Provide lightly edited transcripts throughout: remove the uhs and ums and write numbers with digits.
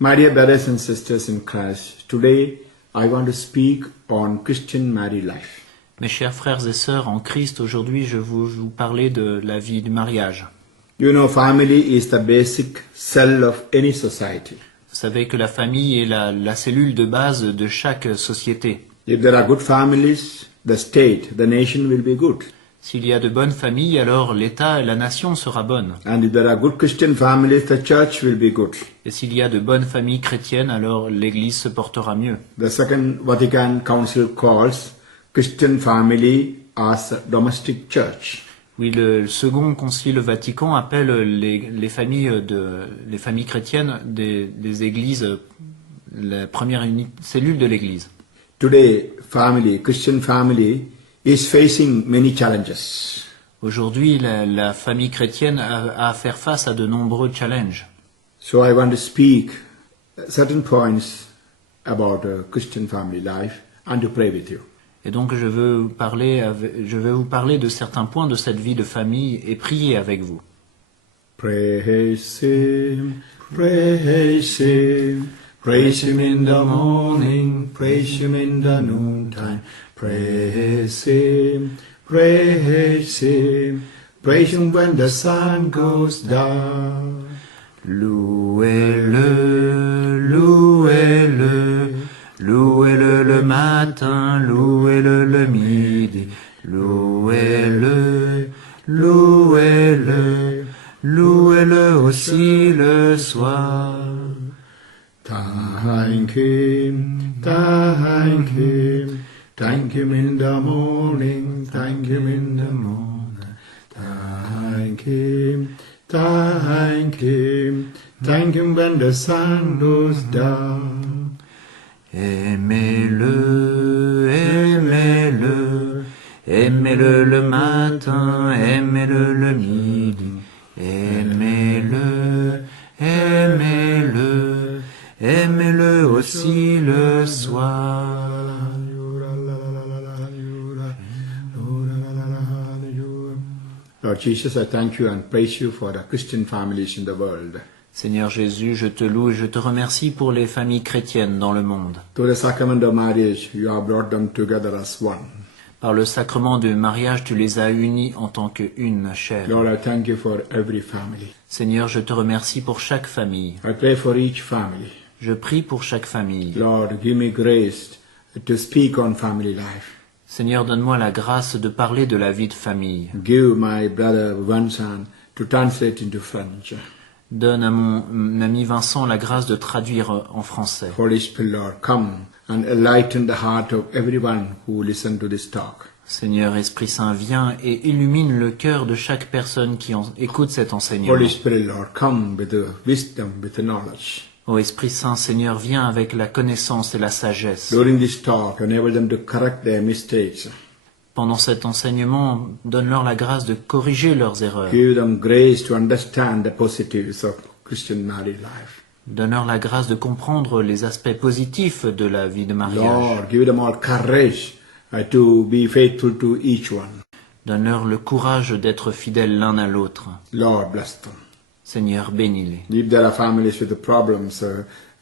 My dear brothers and sisters in Christ, today I want to speak on Christian married life. Mes chers frères et sœurs en Christ, aujourd'hui je vais vous parler de la vie du mariage. You know, family is the basic cell of any society. Vous savez que la famille est la cellule de base de chaque société. If there are good families, the state, the nation will be good. S'il y a de bonnes familles, alors l'État et la nation sera bonne. And if there are good Christian families, the church will be good. Et s'il y a de bonnes familles chrétiennes, alors l'Église se portera mieux. The Second Vatican Council calls Christian family as a domestic church. Oui, le second concile Vatican appelle les familles chrétiennes des églises, la première cellule de l'Église. Today, Christian family is facing many challenges. Aujourd'hui, la famille chrétienne a à faire face à de nombreux challenges. So I want to speak certain points about Christian family life and to pray with you. Et donc je vais vous parler de certains points de cette vie de famille et prier avec vous. Praise Him, praise Him, praise Him in the morning, praise Him in the noontime. Praise Him, praise Him, praise Him when the sun goes down. Louez-le, louez-le, louez-le le matin, louez-le le midi, louez-le, louez-le, louez-le aussi le soir. Thank Him, thank Him, thank Him in the morning, thank Him in the morning. Thank Him, thank Him, thank Him when the sun goes down. Aimez-le, aimez-le, aimez-le le matin, aimez-le le midi, aimez-le, aimez-le, aimez-le aussi le soir. Lord Jesus, I thank you and praise you for the Christian families in the world. Seigneur Jésus, je te loue et je te remercie pour les familles chrétiennes dans le monde. Through the sacrament of marriage, you have brought them together as one. Par le sacrement du mariage, tu les as unis en tant qu'une chair. Lord, I thank you for every family. Seigneur, je te remercie pour chaque famille. I pray for each family. Je prie pour chaque famille. Lord, give me grace to speak on family life. Seigneur, donne-moi la grâce de parler de la vie de famille. Give my brother Vincent to translate into French. Donne à mon ami Vincent la grâce de traduire en français. Holy Spirit, Lord, come and enlighten the heart of everyone who listens to this talk. Seigneur, Esprit Saint, viens et illumine le cœur de chaque personne qui écoute cet enseignement. Holy Spirit, Lord, come with the wisdom, with the knowledge. Ô Esprit Saint, Seigneur, viens avec la connaissance et la sagesse. During this talk, enable them to correct their mistakes. Pendant cet enseignement, donne-leur la grâce de corriger leurs erreurs. Give them grace to understand the positives of Christian married life. Donne-leur la grâce de comprendre les aspects positifs de la vie de mariage. Lord, give them all courage to be faithful to each one. Donne-leur le courage d'être fidèles l'un à l'autre. Lord, bless them. Seigneur, bénis-les. If there are families with the problems,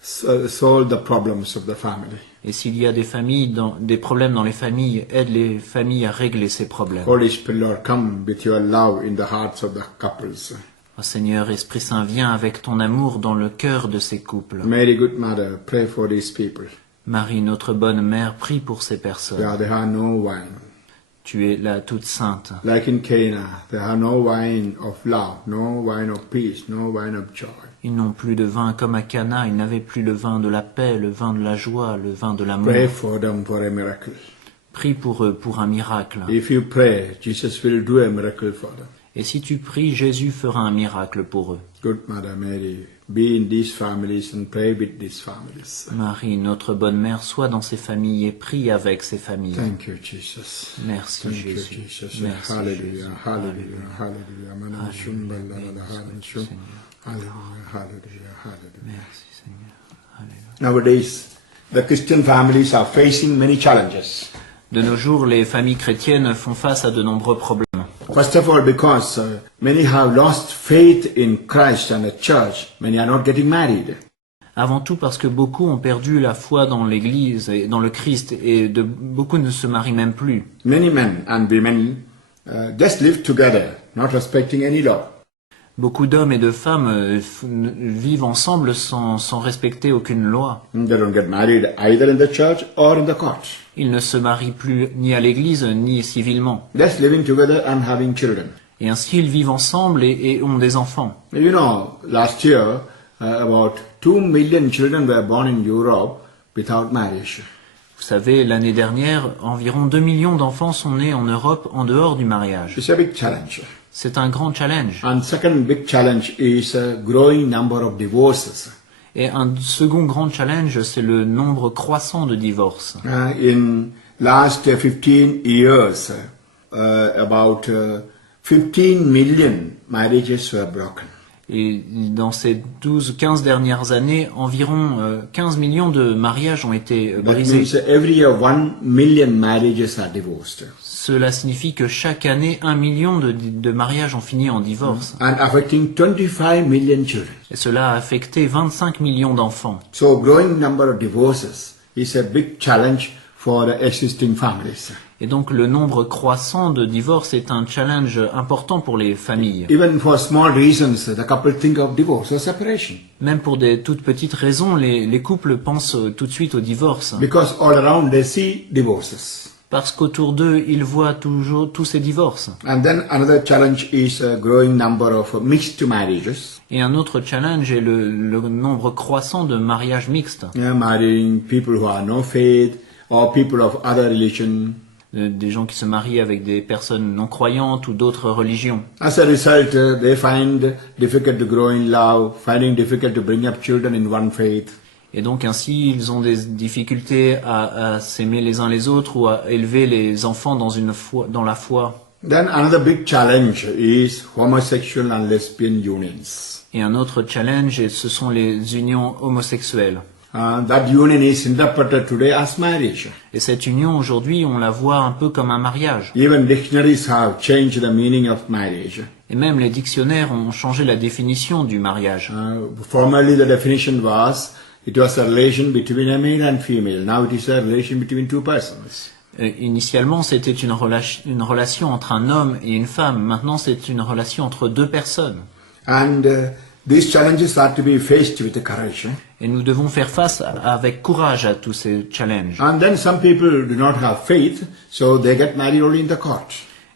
solve the problems of the family. Et s'il y a des problèmes dans les familles, aide les familles à régler ces problèmes. Holy Spirit, Lord, come with your love in the hearts of the couples. Oh Seigneur, Esprit Saint, viens avec ton amour dans le cœur de ces couples. Mary, good mother, pray for these people. Marie, notre bonne mère, prie pour ces personnes. They have no wine. Tu es la toute sainte. Like in Cana, they have no wine of love, no wine of peace, no wine of joy. Ils n'ont plus de vin comme à Cana, ils n'avaient plus le vin de la paix, le vin de la joie, le vin de l'amour. Pray for them for a miracle. Prie pour eux pour un miracle. If you pray, Jesus will do a miracle for them. Et si tu pries, Jésus fera un miracle pour eux. Good Mother Mary, be in these families and pray with these families. Marie, notre bonne mère, sois dans ces familles et prie avec ces familles. Thank you, Jesus. Merci, Thank Jésus. you, Jesus. Merci, Hallelujah, Jésus. hallelujah, hallelujah. Alléluia. Béni sois-tu, Seigneur. Hallelujah, hallelujah, hallelujah. Merci, Seigneur. Alléluia. Nowadays, the Christian families are facing many challenges. De nos jours, les familles chrétiennes font face à de nombreux problèmes. First of all, because many have lost faith in Christ and the church, many are not getting married. Avant tout parce que beaucoup ont perdu la foi dans l'Église et dans le Christ, et beaucoup ne se marient même plus. Many men and women just live together, not respecting any law. Beaucoup d'hommes et de femmes vivent ensemble sans respecter aucune loi. They don't get married either in the church or in the court. Ils ne se marient plus ni à l'Église ni civilement. Just living together and having children. Et ainsi ils vivent ensemble et ont des enfants. You know, last year about 2 million children were born in Europe without marriage. Vous savez, l'année dernière, environ 2 millions d'enfants sont nés en Europe en dehors du mariage. It's a big challenge. C'est un grand challenge. And second big challenge is a growing number of divorces. Et un second grand challenge, c'est le nombre croissant de divorces. In last 15 years, about 15 million marriages were broken. Et dans ces 15 dernières années, environ 15 millions de mariages ont été That brisés. means every year 1 million marriages are divorced. Cela signifie que chaque année, 1 million de mariages ont fini en divorce. And affecting 25 million children. Et cela a affecté 25 millions d'enfants. So growing number of divorces is a big challenge for the existing families. Et donc le nombre croissant de divorces est un challenge important pour les familles. Even for small reasons, the couple think of divorce or separation. Même pour des toutes petites raisons, les couples pensent tout de suite au divorce. Because all around they see divorces. Parce qu'autour d'eux, ils voient toujours tous ces divorces. And then another challenge is a growing number of mixed marriages. Et un autre challenge est le nombre croissant de mariages mixtes. Marrying people who are no faith or people of other religion. Des gens qui se marient avec des personnes non croyantes ou d'autres religions. As a result, they find difficult to grow in love, finding difficult to bring up children in one faith. Et donc ainsi, ils ont des difficultés à s'aimer les uns les autres ou à élever les enfants dans la foi. Then another big challenge is homosexual and lesbian unions. Et un autre challenge, ce sont les unions homosexuelles. That union is interpreted today as marriage. Et cette union, aujourd'hui, on la voit un peu comme un mariage. Even dictionaries have changed the meaning of marriage. Et même les dictionnaires ont changé la définition du mariage. Formerly the definition was, it was a relation between a male and female. Now it is a relation between two persons. Initialement, c'était une relation entre un homme et une femme. Maintenant, c'est une relation entre deux personnes. And these challenges are to be faced with courage. Et nous devons faire face avec courage à tous ces challenges. And then some people do not have faith, so they get married only in the court.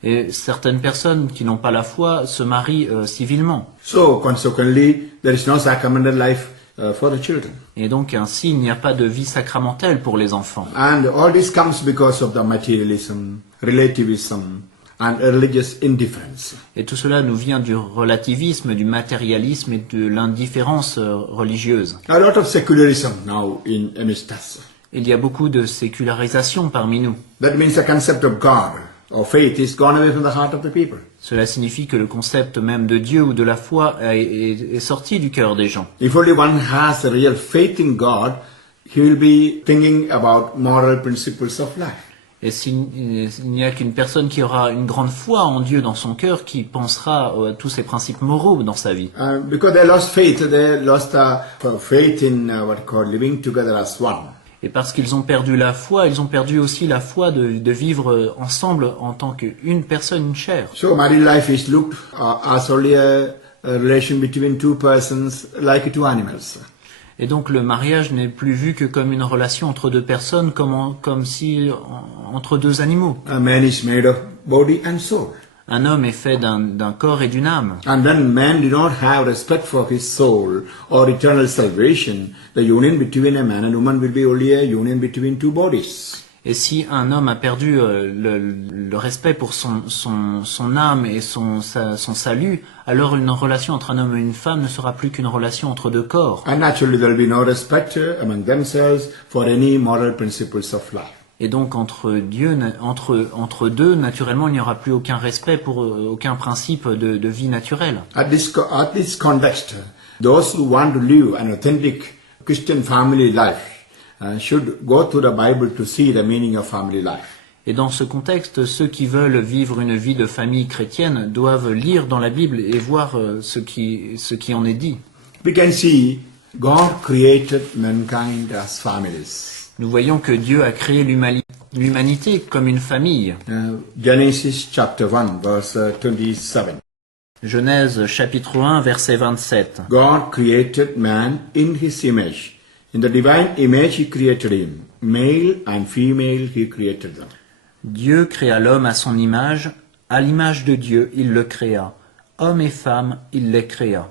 Et certaines personnes qui n'ont pas la foi se marient civilement. So consequently, there is no sacramental life for the children. Et donc ainsi, il n'y a pas de vie sacramentelle pour les enfants. And all this comes because of the materialism, relativism, and religious indifference. Et tout cela nous vient du relativisme, du matérialisme et de l'indifférence religieuse. A lot of secularism now amidst us. Il y a beaucoup de sécularisation parmi nous. That means the concept of God or faith is gone away from the heart of the people. Cela signifie que le concept même de Dieu ou de la foi est sorti du cœur des gens. If only one has a real faith in God, he will be thinking about moral principles of life. Et s'il n'y a qu'une personne qui aura une grande foi en Dieu dans son cœur, qui pensera à tous ces principes moraux dans sa vie. Because they lost faith, they lost faith in what called living together as one. Et parce qu'ils ont perdu la foi, ils ont perdu aussi la foi de vivre ensemble en tant qu'une personne, une chair. So married life is looked as only a relation between two persons, like two animals. Et donc le mariage n'est plus vu que comme une relation entre deux personnes, comme si entre deux animaux. A man is made of body and soul. Un homme est fait d'un corps et d'une âme. And when man did not have respect for his soul or eternal salvation, the union between a man and woman will be only a union between two bodies. Et si un homme a perdu le respect pour son âme et son salut, alors une relation entre un homme et une femme ne sera plus qu'une relation entre deux corps. And naturally there will be no respect among themselves for any moral principles of life. Et donc entre deux, naturellement, il n'y aura plus aucun respect pour aucun principe de vie naturelle. At this context, those who want to live an authentic Christian family life should go to the Bible to see the meaning of family life. Et dans ce contexte, ceux qui veulent vivre une vie de famille chrétienne doivent lire dans la Bible et voir ce qui en est dit. We can see God created mankind as families. Nous voyons que Dieu a créé l'humanité comme une famille. Genesis chapter 1 verse 27. Genèse chapitre 1 verset 27. God created man in his image. In the divine image he created him. Male and female he created them. Dieu créa l'homme à son image, à l'image de Dieu il le créa. Homme et femme, il les créa.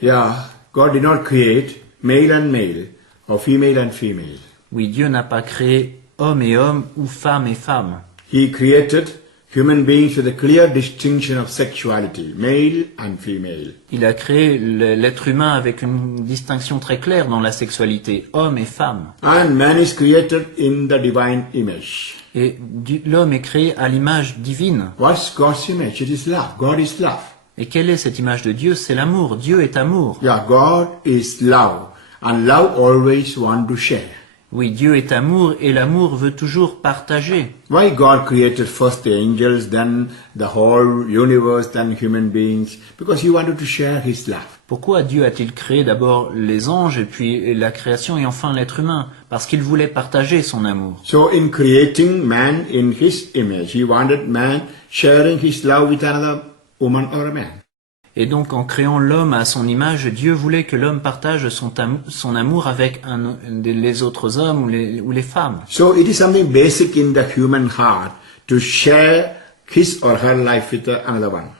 Yeah, God did not create male and male or female and female. Oui, Dieu n'a pas créé homme et homme ou femme et femme. He created human beings with a clear distinction of sexuality, male and female. Il a créé l'être humain avec une distinction très claire dans la sexualité, homme et femme. And man is created in the divine image. Et l'homme est créé à l'image divine. What's God's image? It is love. God is love. Et quelle est cette image de Dieu? C'est l'amour. Dieu est amour. Yeah, God is love. And love always want to share. Oui, Dieu est amour et l'amour veut toujours partager. Why God created first the angels, then the whole universe, then human beings? Because he wanted to share his love. Pourquoi Dieu a-t-il créé d'abord les anges et puis la création et enfin l'être humain? Parce qu'il voulait partager son amour. So in creating man in his image, he wanted man sharing his love with another woman or a man. Et donc en créant l'homme à son image, Dieu voulait que l'homme partage son amour avec les autres hommes ou les femmes. So it is something basic in the human heart to share his or her life with another one.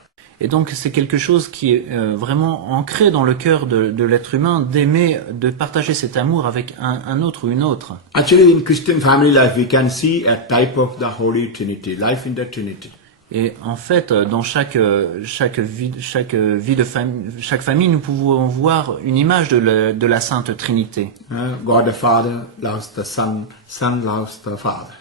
Et donc c'est quelque chose qui est vraiment ancré dans le cœur de l'être humain d'aimer, de partager cet amour avec un autre ou une autre. Actually, in Christian family life, we can see a type of the Holy Trinity, life in the Trinity. Et en fait, dans chaque famille, nous pouvons voir une image de la Sainte Trinité. God the Father loves the Son, Son loves the Father.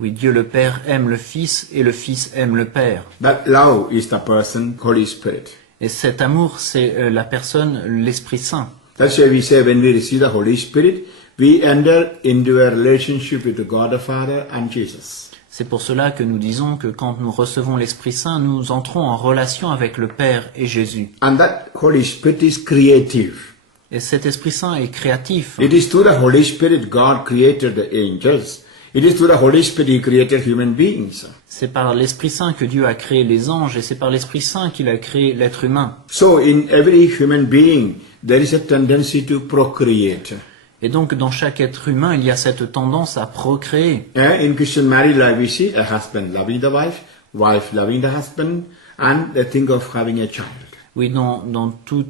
Oui, Dieu le Père aime le Fils et le Fils aime le Père. That love is the person, Holy Spirit. Et cet amour, c'est la personne, l'Esprit Saint. That's why we say when we receive the Holy Spirit, we enter into a relationship with God the Father and Jesus. C'est pour cela que nous disons que quand nous recevons l'Esprit Saint, nous entrons en relation avec le Père et Jésus. And that Holy Spirit is creative. Et cet Esprit Saint est créatif. It is through the Holy Spirit God created the angels. It is through the Holy Spirit He created human beings. C'est par l'Esprit Saint que Dieu a créé les anges et c'est par l'Esprit Saint qu'il a créé l'être humain. So in every human being, there is a tendency to procreate. Et donc, dans chaque être humain, il y a cette tendance à procréer. In Christian married life, we see a husband loving the wife, wife loving the husband, and they think of having a child. Oui, dans tout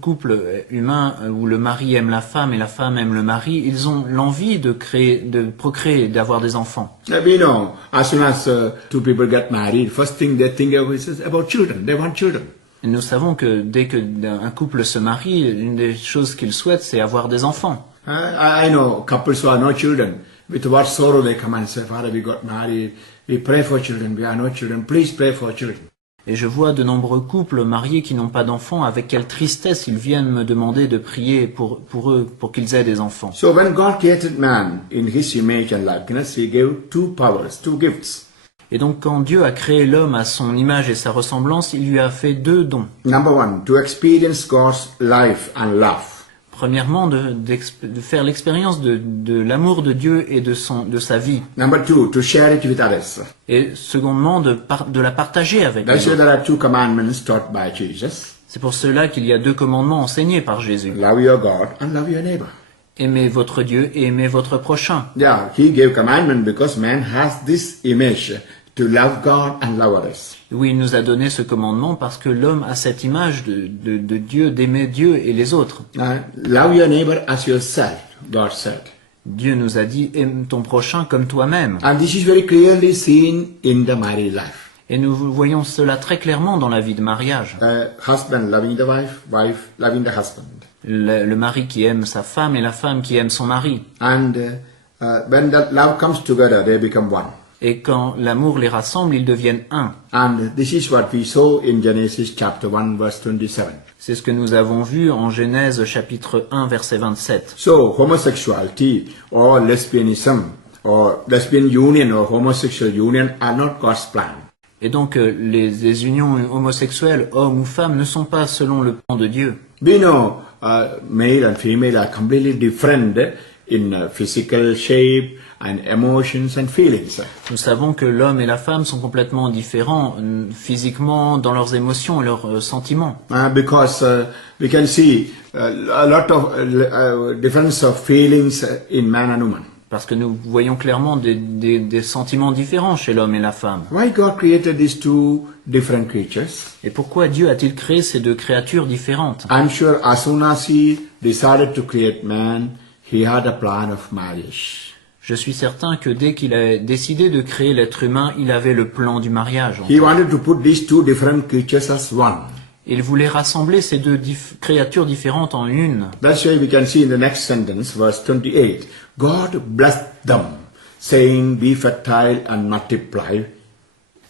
couple humain où le mari aime la femme et la femme aime le mari, ils ont l'envie de procréer, d'avoir des enfants. We know, as soon as two people get married, first thing they think of is about children. They want children. Et nous savons que dès qu'un couple se marie, une des choses qu'il souhaite, c'est avoir des enfants. I know couples who have no children. With what sorrow they come and say, Father, we got married. We pray for children. We have no children. Please pray for children. Et je vois de nombreux couples mariés qui n'ont pas d'enfants, avec quelle tristesse ils viennent me demander de prier pour eux, pour qu'ils aient des enfants. So when God created man in His image and likeness, He gave two powers, two gifts. Et donc quand Dieu a créé l'homme à son image et sa ressemblance, il lui a fait deux dons. Number one, to experience God's life and love. Premièrement, de faire l'expérience de l'amour de Dieu et de sa vie. Number two, to share it with others. Et secondement, de la partager avec les That's why autres. there are two commandments taught by Jesus. C'est pour cela qu'il y a deux commandements enseignés par Jésus. Love your God and love your neighbor. Aimez votre Dieu et aimez votre prochain. Yeah, He gave commandment because man has this image to love God and love others. Oui, il nous a donné ce commandement parce que l'homme a cette image de Dieu, d'aimer Dieu et les autres. Love your neighbor as yourself, God said. Dieu nous a dit, aime ton prochain comme toi-même. And this is very clearly seen in the married life. Et nous voyons cela très clairement dans la vie de mariage. Husband loving the wife, wife loving the husband. Le mari qui aime sa femme et la femme qui aime son mari. And when that love comes together, they become one. Et quand l'amour les rassemble, ils deviennent un. And this is what we saw in Genesis chapter 1 verse 27. C'est ce que nous avons vu en Genèse chapitre 1 verset 27. So homosexuality or lesbianism or lesbian union or homosexual union are not God's plan. Et donc les unions homosexuelles, hommes ou femmes, ne sont pas selon le plan de Dieu. We know male and female are completely different in physical shape and emotions and feelings. Nous savons que l'homme et la femme sont complètement différents physiquement, dans leurs émotions et leurs sentiments. Because we can see a lot of difference of feelings in man and woman. Parce que nous voyons clairement des sentiments différents chez l'homme et la femme. Why God created these two different creatures? Et pourquoi Dieu a-t-il créé ces deux créatures différentes? I'm sure as soon as He decided to create man, He had a plan of marriage. Je suis certain que dès qu'il a décidé de créer l'être humain, il avait le plan du mariage. He wanted to put these two different creatures as one. Il voulait rassembler ces deux créatures différentes en une. That's why we can see in the next sentence, verse 28, God blessed them, saying, be fertile and multiply.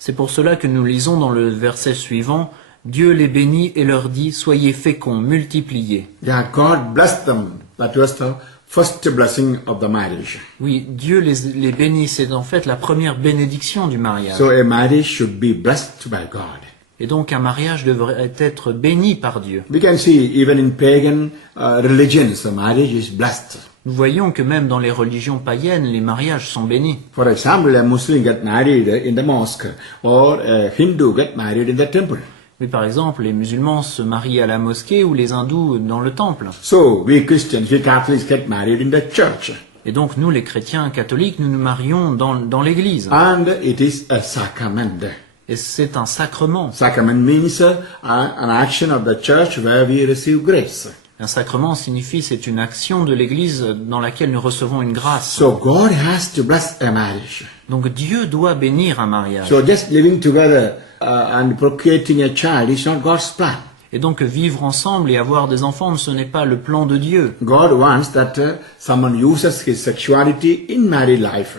C'est pour cela que nous lisons dans le verset suivant, Dieu les bénit et leur dit, soyez féconds, multipliez. Yeah, God blessed them. That was the first blessing of the marriage. Oui, Dieu les bénit, c'est en fait la première bénédiction du mariage. So a marriage should be blessed by God. Et donc un mariage devrait être béni par Dieu. We can see even in pagan religions, a marriage is blessed. Nous voyons que même dans les religions païennes, les mariages sont bénis. For example, a Muslim get married in the mosque or a Hindu get married in the temple. Mais par exemple, les musulmans se marient à la mosquée ou les hindous dans le temple. So we Christians, we Catholics get married in the church. Et donc nous, les chrétiens catholiques, nous nous marions dans l'église. And it is a sacrament. Et c'est un sacrement. Sacrament means an action of the church where we receive grace. Un sacrement signifie c'est une action de l'église dans laquelle nous recevons une grâce. So God has to bless a marriage. Donc Dieu doit bénir un mariage. So just living together and procreating a child is not God's plan. Et donc vivre ensemble et avoir des enfants, ce n'est pas le plan de Dieu. God wants that someone uses his sexuality in married life.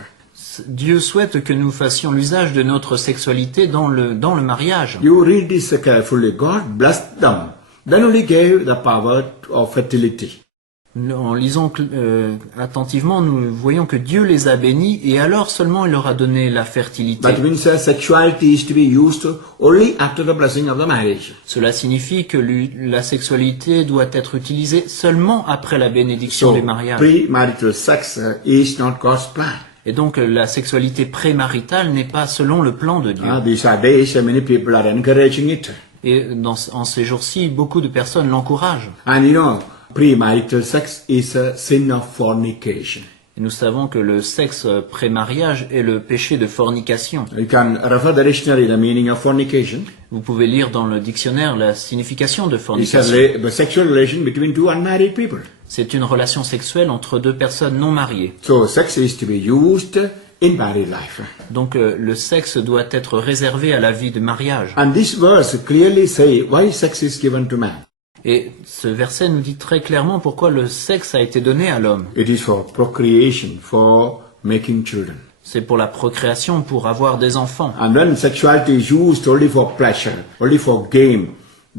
Dieu souhaite que nous fassions l'usage de notre sexualité dans le mariage. You read this carefully. God blessed them. Then only gave the power of fertility. En lisant attentivement, nous voyons que Dieu les a bénis et alors seulement il leur a donné la fertilité. That means sexuality is to be used only after the blessing of the marriage. Cela signifie que la sexualité doit être utilisée seulement après la bénédiction du mariage. Premarital sex is not God's plan. Et donc la sexualité prémaritale n'est pas selon le plan de Dieu. These are days many people are encouraging it. Et en ces jours-ci, beaucoup de personnes l'encouragent. And you know, premarital sex is a sin of fornication. Et nous savons que le sexe pré-mariage est le péché de fornication. You can refer the dictionary the meaning of fornication. Vous pouvez lire dans le dictionnaire la signification de It's fornication. a sexual relation between two unmarried people. C'est une relation sexuelle entre deux personnes non mariées. So sex is to be used in married life. Donc le sexe doit être réservé à la vie de mariage. And this verse clearly say why sex is given to man. Et ce verset nous dit très clairement pourquoi le sexe a été donné à l'homme. It is for procreation, for making children. C'est pour la procréation, pour avoir des enfants. And when sexuality is used only for pleasure, only for game,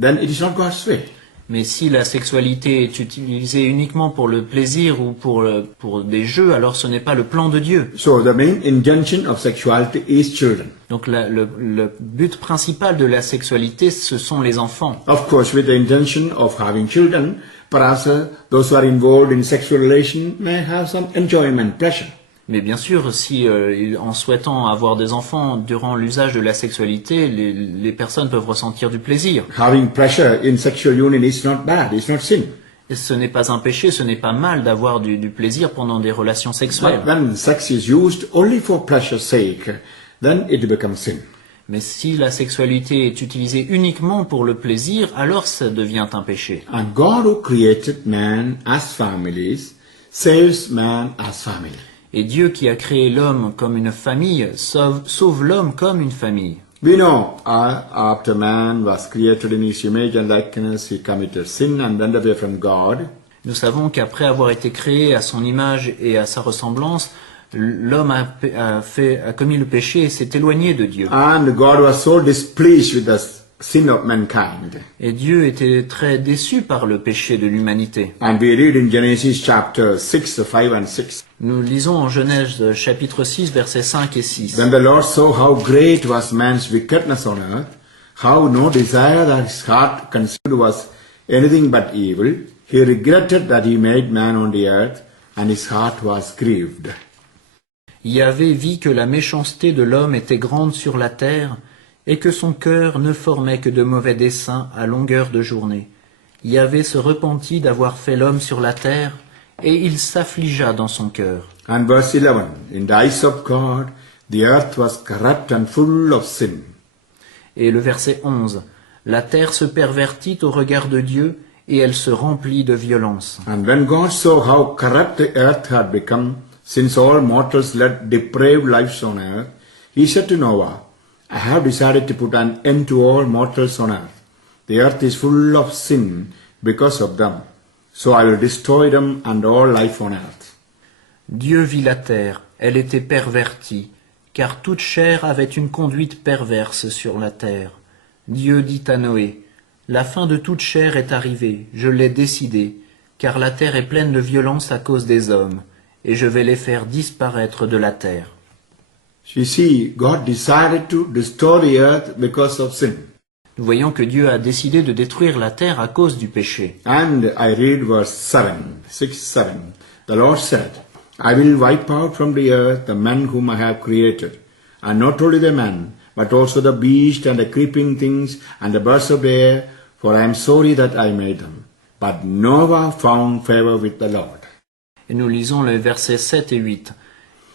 then it is not God's way. Mais si la sexualité est utilisée uniquement pour le plaisir ou pour des jeux, alors ce n'est pas le plan de Dieu. So the main intention of sexuality is children. Donc le but principal de la sexualité, ce sont les enfants. Of course, with the intention of having children, perhaps those who are involved in sexual relation may have some enjoyment, pleasure. Mais bien sûr, si en souhaitant avoir des enfants durant l'usage de la sexualité, les personnes peuvent ressentir du plaisir. Having pleasure in sexual union is not bad, it's not sin. Et ce n'est pas un péché, ce n'est pas mal d'avoir du plaisir pendant des relations sexuelles. But when sex is used only for pleasure's sake, then it becomes sin. Mais si la sexualité est utilisée uniquement pour le plaisir, alors ça devient un péché. And God who created man as families saves man as family. Et Dieu qui a créé l'homme comme une famille sauve l'homme comme une famille. We know after man was created in his image and likeness, he committed sin and went away from God. Nous savons qu'après avoir été créé à son image et à sa ressemblance, l'homme a commis le péché et s'est éloigné de Dieu. And God was so displeased with the sin of mankind. Et Dieu était très déçu par le péché de l'humanité. And we read in Genesis chapter 6, 5 and 6. Nous lisons en Genèse chapitre 6, versets 5 et 6. Then the Lord saw how great was man's wickedness on earth, how no desire that his heart conceived was anything but evil. He regretted that he made man on the earth, and his heart was grieved. Yahvé vit que la méchanceté de l'homme était grande sur la terre, et que son cœur ne formait que de mauvais desseins à longueur de journée. Yahvé se repentit d'avoir fait l'homme sur la terre, et il s'affligea dans son cœur. And verse 11, in the eyes of God, the earth was corrupt and full of sin. Et le verset 11, la terre se pervertit au regard de Dieu, et elle se remplit de violence. And when God saw how corrupt the earth had become, since all mortals led depraved lives on earth, he said to Noah, I have decided to put an end to all mortals on earth. The earth is full of sin because of them. So I will destroy them and all life on earth. Dieu vit la terre, elle était pervertie, car toute chair avait une conduite perverse sur la terre. Dieu dit à Noé, la fin de toute chair est arrivée, je l'ai décidé, car la terre est pleine de violence à cause des hommes, et je vais les faire disparaître de la terre. You see, God decided to destroy the earth because of sin. Nous voyons que Dieu a décidé de détruire la terre à cause du péché. And I read verse 7, 6-7. The Lord said, I will wipe out from the earth the men whom I have created, and not only the men, but also the beast and the creeping things and the birds of the air, for I am sorry that I made them. But Noah found favor with the Lord. Et nous lisons les versets 7 et 8.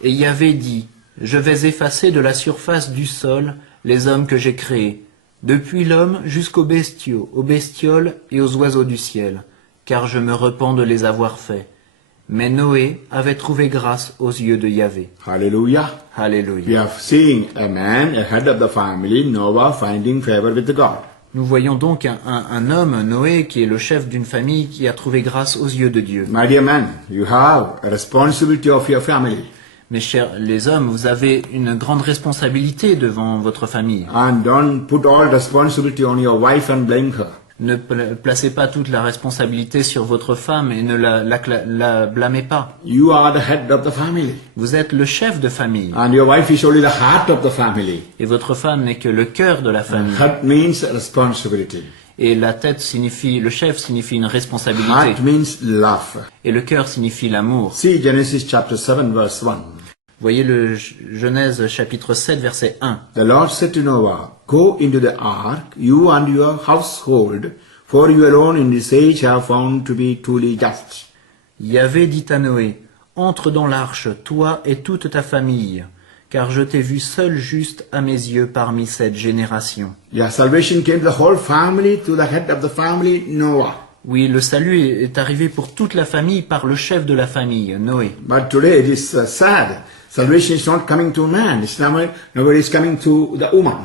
Et Yahvé dit, je vais effacer de la surface du sol les hommes que j'ai créés, depuis l'homme jusqu'aux bestiaux, aux bestioles et aux oiseaux du ciel, car je me repens de les avoir faits. Mais Noé avait trouvé grâce aux yeux de Yahvé. Hallelujah. We Alléluia. are seeing a man, a head of the family, Noah, finding favor with God. Nous voyons donc un homme, Noé, qui est le chef d'une famille qui a trouvé grâce aux yeux de Dieu. My dear man, you have a responsibility of your family. Mes chers, les hommes, vous avez une grande responsabilité devant votre famille. And don't put all responsibility on your wife and blame her. Ne placez pas toute la responsabilité sur votre femme et ne la blâmez pas. You are the head of the family. Vous êtes le chef de famille. And your wife is only the heart of the family. Et votre femme n'est que le cœur de la famille. Heart means responsibility. Et la tête signifie, le chef signifie une responsabilité. Heart means love. Et le cœur signifie l'amour. See Genesis chapter 7 verse 1. Voyez le Genèse chapitre 7 verset 1. The Lord said to Noah, Go into the ark, you and your household, for you alone in this age have found to be truly just. Yahvé dit à Noé, entre dans l'arche, toi et toute ta famille, car je t'ai vu seul juste à mes yeux parmi cette génération. Yeah, salvation came to the whole family, to the head of the family, Noah. Oui, le salut est arrivé pour toute la famille par le chef de la famille, Noé. But today it is sad. Salvation is not coming to man. It's not, nobody is coming to the woman.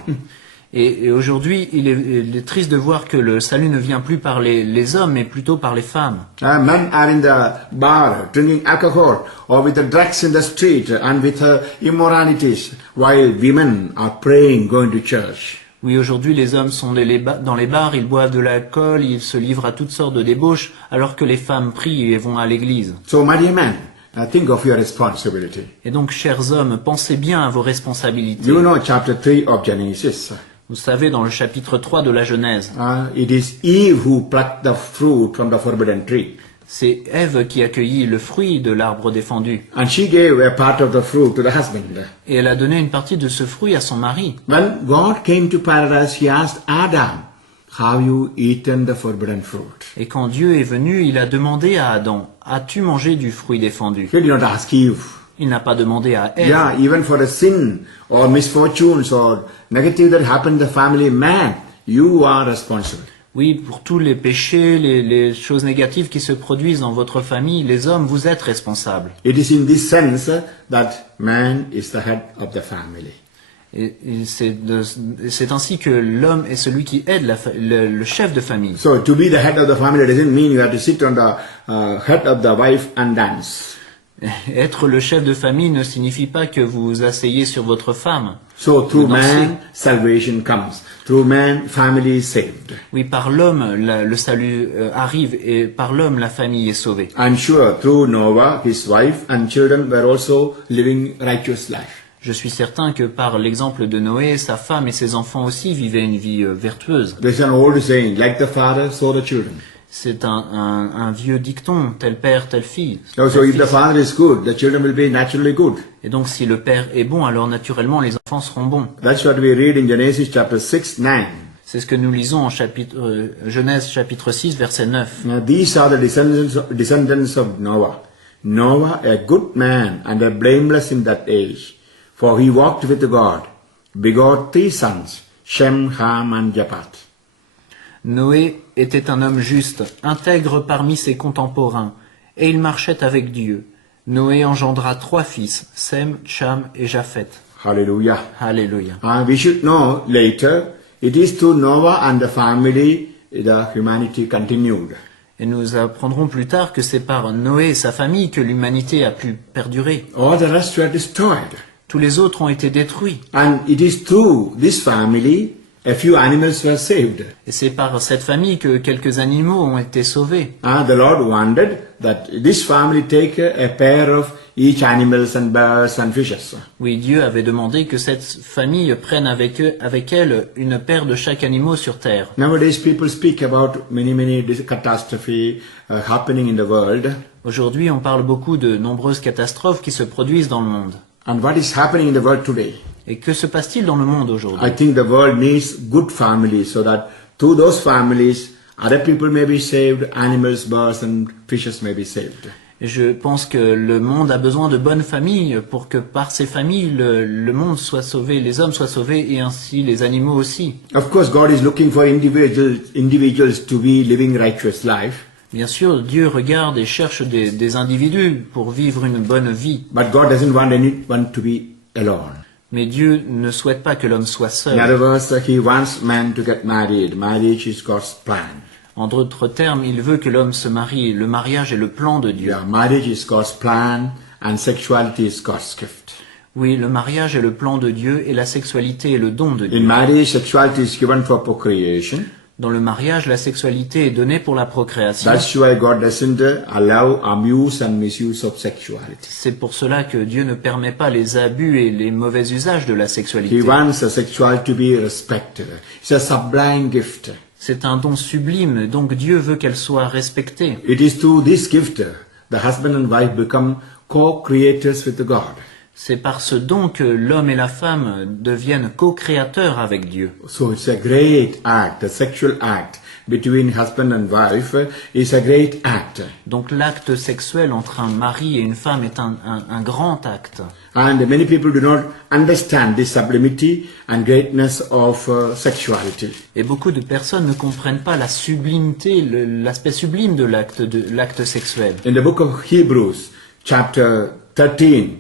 Et aujourd'hui, il est triste de voir que le salut ne vient plus par les hommes, mais plutôt par les femmes. Men are in the bar drinking alcohol or with the drugs in the street and with immoralities, while women are praying, going to church. Oui, aujourd'hui, les hommes sont dans les bars, ils boivent de l'alcool, ils se livrent à toutes sortes de débauches, alors que les femmes prient et vont à l'église. So, my dear man, think of your responsibility. Et donc, chers hommes, pensez bien à vos responsabilités. You know chapter 3 of Genesis. Vous savez, dans le chapitre 3 de la Genèse, It is Eve who plucked the fruit from the forbidden tree. c'est Ève qui accueillit le fruit de l'arbre défendu. And she gave a part of the fruit to the husband. Et elle a donné une partie de ce fruit à son mari. When God came to paradise, he asked Adam, have you eaten the forbidden fruit? Et quand Dieu est venu, il a demandé à Adam, as-tu mangé du fruit défendu? He did not ask Eve. Il n'a pas demandé à Ève. Yeah, even for a sin or misfortunes or negative that happened in the family, man, you are responsible. Oui, pour tous les péchés, les choses négatives qui se produisent dans votre famille, les hommes, vous êtes responsables. It is in this sense that man is the head of the family. Et c'est ainsi que l'homme est celui qui aide le chef de famille. So to be the head of the family doesn't mean you have to sit on the head of the wife and dance. Être le chef de famille ne signifie pas que vous vous asseyez sur votre femme. So through Vous dansez. man, salvation comes. Through man, family is saved. Oui, par l'homme, le salut arrive et par l'homme, la famille est sauvée. I'm sure through Noah, his wife and children were also living righteous life. Je suis certain que par l'exemple de Noé, sa femme et ses enfants aussi vivaient une vie vertueuse. There's an old saying, like the father, so the children. C'est un vieux dicton, tel père, telle fille. So tel if the fils. father is good, the children will be naturally good. Et donc si le père est bon, alors naturellement les enfants seront bons. That's what we read in Genesis chapter 6, 9. C'est ce que nous lisons en Genèse chapitre 6, verset 9. Now these are the descendants of Noah. Noah, a good man and a blameless in that age, for he walked with God, begot 3 sons, Shem, Ham and Japheth. Noé était un homme juste, intègre parmi ses contemporains, et il marchait avec Dieu. Noé engendra 3 fils, Sem, Cham et Japheth. Hallelujah. Alléluia. We should know later, it is through Noah and the family the humanity continued. Et nous apprendrons plus tard que c'est par Noé et sa famille que l'humanité a pu perdurer. All the rest were destroyed. Tous les autres ont été détruits. And it is through this family a few animals were saved. Et c'est par cette famille que quelques animaux ont été sauvés. The Lord wanted that this family take a pair of each animals and birds and fishes. Oui, Dieu avait demandé que cette famille prenne avec elle une paire de chaque animal sur terre. Nowadays people speak about many catastrophes happening in the world. Aujourd'hui, on parle beaucoup de nombreuses catastrophes qui se produisent dans le monde. And what is happening in the world today? Et que se passe-t-il dans le monde aujourd'hui? I think the world needs good families so that through those families other people may be saved, animals, birds and fishes may be saved. Et je pense que le monde a besoin de bonnes familles pour que par ces familles, le monde soit sauvé, les hommes soient sauvés et ainsi les animaux aussi. Of course, God is looking for individuals to be living righteous life. Bien sûr, Dieu regarde et cherche des individus pour vivre une bonne vie. But God doesn't want anyone to be alone. Mais Dieu ne souhaite pas que l'homme soit seul. In other words, He wants man to get married. Marriage is God's plan. En d'autres termes, il veut que l'homme se marie. Le mariage est le plan de Dieu. Yeah, marriage is God's plan and sexuality is God's gift. Oui, le mariage est le plan de Dieu et la sexualité est le don de Dieu. In marriage, sexuality is given for procreation. Dans le mariage, la sexualité est donnée pour la procréation. That's why God doesn't allow abuse and misuse of sexuality. C'est pour cela que Dieu ne permet pas les abus et les mauvais usages de la sexualité. He wants a sexuality to be respected. It's a sublime gift. C'est un don sublime, donc Dieu veut qu'elle soit respectée. It is through this gift the husband and wife become co-creators with God. C'est par ce don que l'homme et la femme deviennent co-créateurs avec Dieu. So it's a great act, a sexual act between husband and wife is a great act. Donc l'acte sexuel entre un mari et une femme est un grand acte. And many people do not understand the sublimity and greatness of sexuality. Et beaucoup de personnes ne comprennent pas la sublimité, l'aspect sublime de l'acte sexuel. In the book of Hebrews, chapter 13,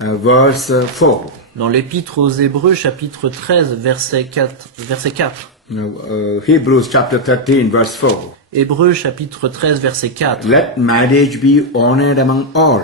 verse 4. Dans l'Épître aux Hébreux, chapitre 13, verset 4. Hebrews chapter 13, verse 4. Hébreux, chapitre 13, verset 4. Let marriage be honored among all,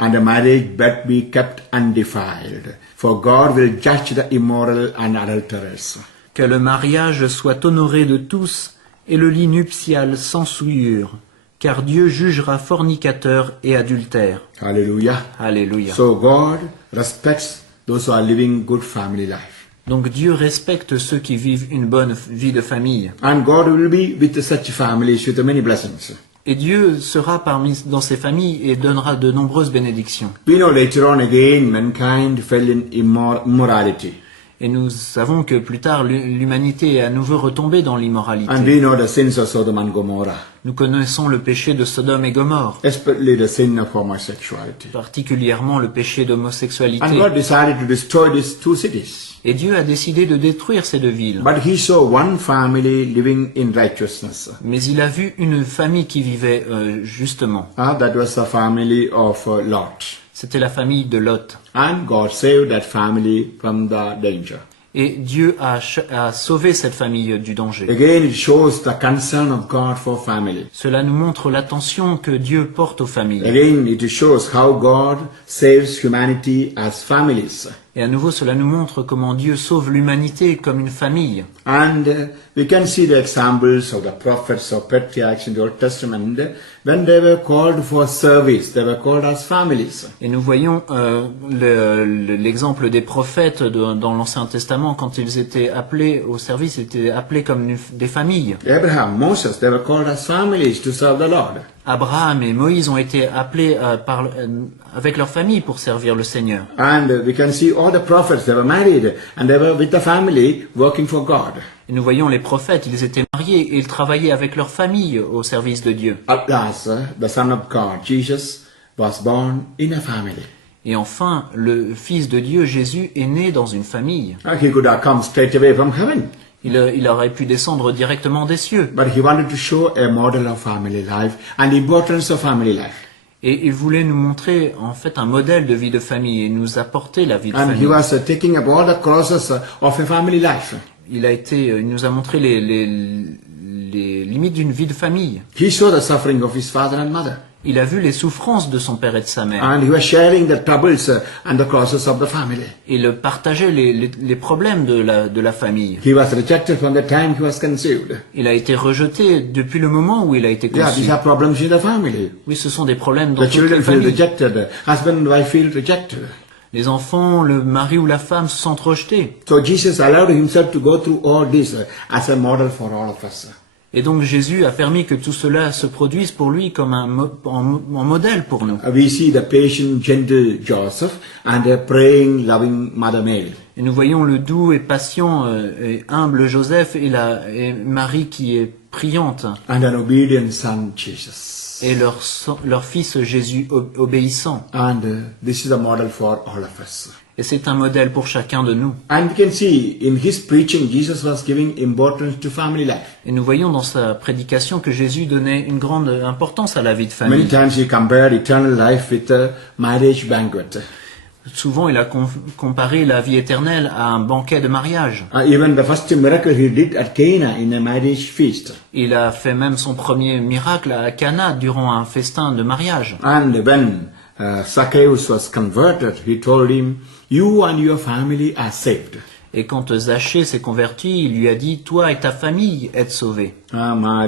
and the marriage bed be kept undefiled, for God will judge the immoral and adulterers. Que le mariage soit honoré de tous, et le lit nuptial sans souillure, car Dieu jugera fornicateurs et adultères. Hallelujah. Alléluia. So God respects those who are living good family life. Donc Dieu respecte ceux qui vivent une bonne vie de famille. And God will be with such families with many blessings. Et Dieu sera dans ces familles et donnera de nombreuses bénédictions. We know later on again mankind fell in immorality. Et nous savons que plus tard, l'humanité est à nouveau retombée dans l'immoralité. And we know the sins of Sodom and Gomorrah, Nous connaissons le péché de Sodome et Gomorrhe, especially the sin of homosexuality. particulièrement le péché And d'homosexualité. God decided to destroy these 2 cities. Et Dieu a décidé de détruire ces 2 villes. But He saw one family living in righteousness. Mais il a vu une famille qui vivait justement. That was the family of Lot. C'était la famille de Lot. And God saved that family from the danger. Et Dieu a sauvé cette famille du danger. Again, it shows the concern of God for family. Cela nous montre l'attention que Dieu porte aux familles. Again, it shows how God saves humanity as families. Et à nouveau, cela nous montre comment Dieu sauve l'humanité comme une famille. And we can see the examples of the prophets or patriarchs in the Old Testament. When they were called for service, they were called as families. Et nous voyons l'exemple des prophètes dans l'Ancien Testament, quand ils étaient appelés au service, ils étaient appelés comme des familles. Abraham, Moses, they were called as families to serve the Lord. Abraham et Moïse ont été appelés avec leur famille pour servir le Seigneur. And we can see all the prophets, they were married and they were with the family working for God. Et nous voyons les prophètes, ils étaient mariés et ils travaillaient avec leur famille au service de Dieu. At last, the Son of God, Jesus, was born in a family. Et enfin, le Fils de Dieu, Jésus, est né dans une famille. He could have come straight away from heaven. Il aurait pu descendre directement des cieux. But he wanted to show a model of family life and the importance of family life. Et il voulait nous montrer en fait un modèle de vie de famille et nous apporter la vie de And he famille. was taking up all the crosses of a family life. Il nous a montré les limites d'une vie de famille. He saw the suffering of his father and mother. Il a vu les souffrances de son père et de sa mère. And he was sharing the troubles and the crosses of the family. Il partageait les problèmes de la famille. He was rejected from the time he was conceived. Il a été rejeté depuis le moment où il a été Yeah, conçu. these are problems in the family. Oui, ce sont des problèmes dans The toutes children les feel familles. rejected. Husband and wife feel rejected. Les enfants, le mari ou la femme se sentent rejetés. So Jesus allowed himself to go through all this as a model for all of us. Et donc Jésus a permis que tout cela se produise pour lui comme un modèle pour nous. We see the patient, gentle Joseph and a praying, loving Mother Mary. Et nous voyons le doux et patient et humble Joseph et Marie qui est priante. And an obedient son, Jesus. Et leur fils Jésus obéissant. And this is a model for all of us. Et c'est un modèle pour chacun de nous. And you can see in his preaching, Jesus was giving importance to family life. Et nous voyons dans sa prédication que Jésus donnait une grande importance à la vie de Many famille. times he compared eternal life with a marriage banquet. Souvent, il a comparé la vie éternelle à un banquet de mariage. Even the first miracle he did at Cana in a marriage feast. Il a fait même son premier miracle à Cana durant un festin de mariage. And when Zacchaeus was converted, he told him, "You and your family are saved." Et quand Zachée s'est converti, il lui a dit, toi et ta famille êtes sauvés.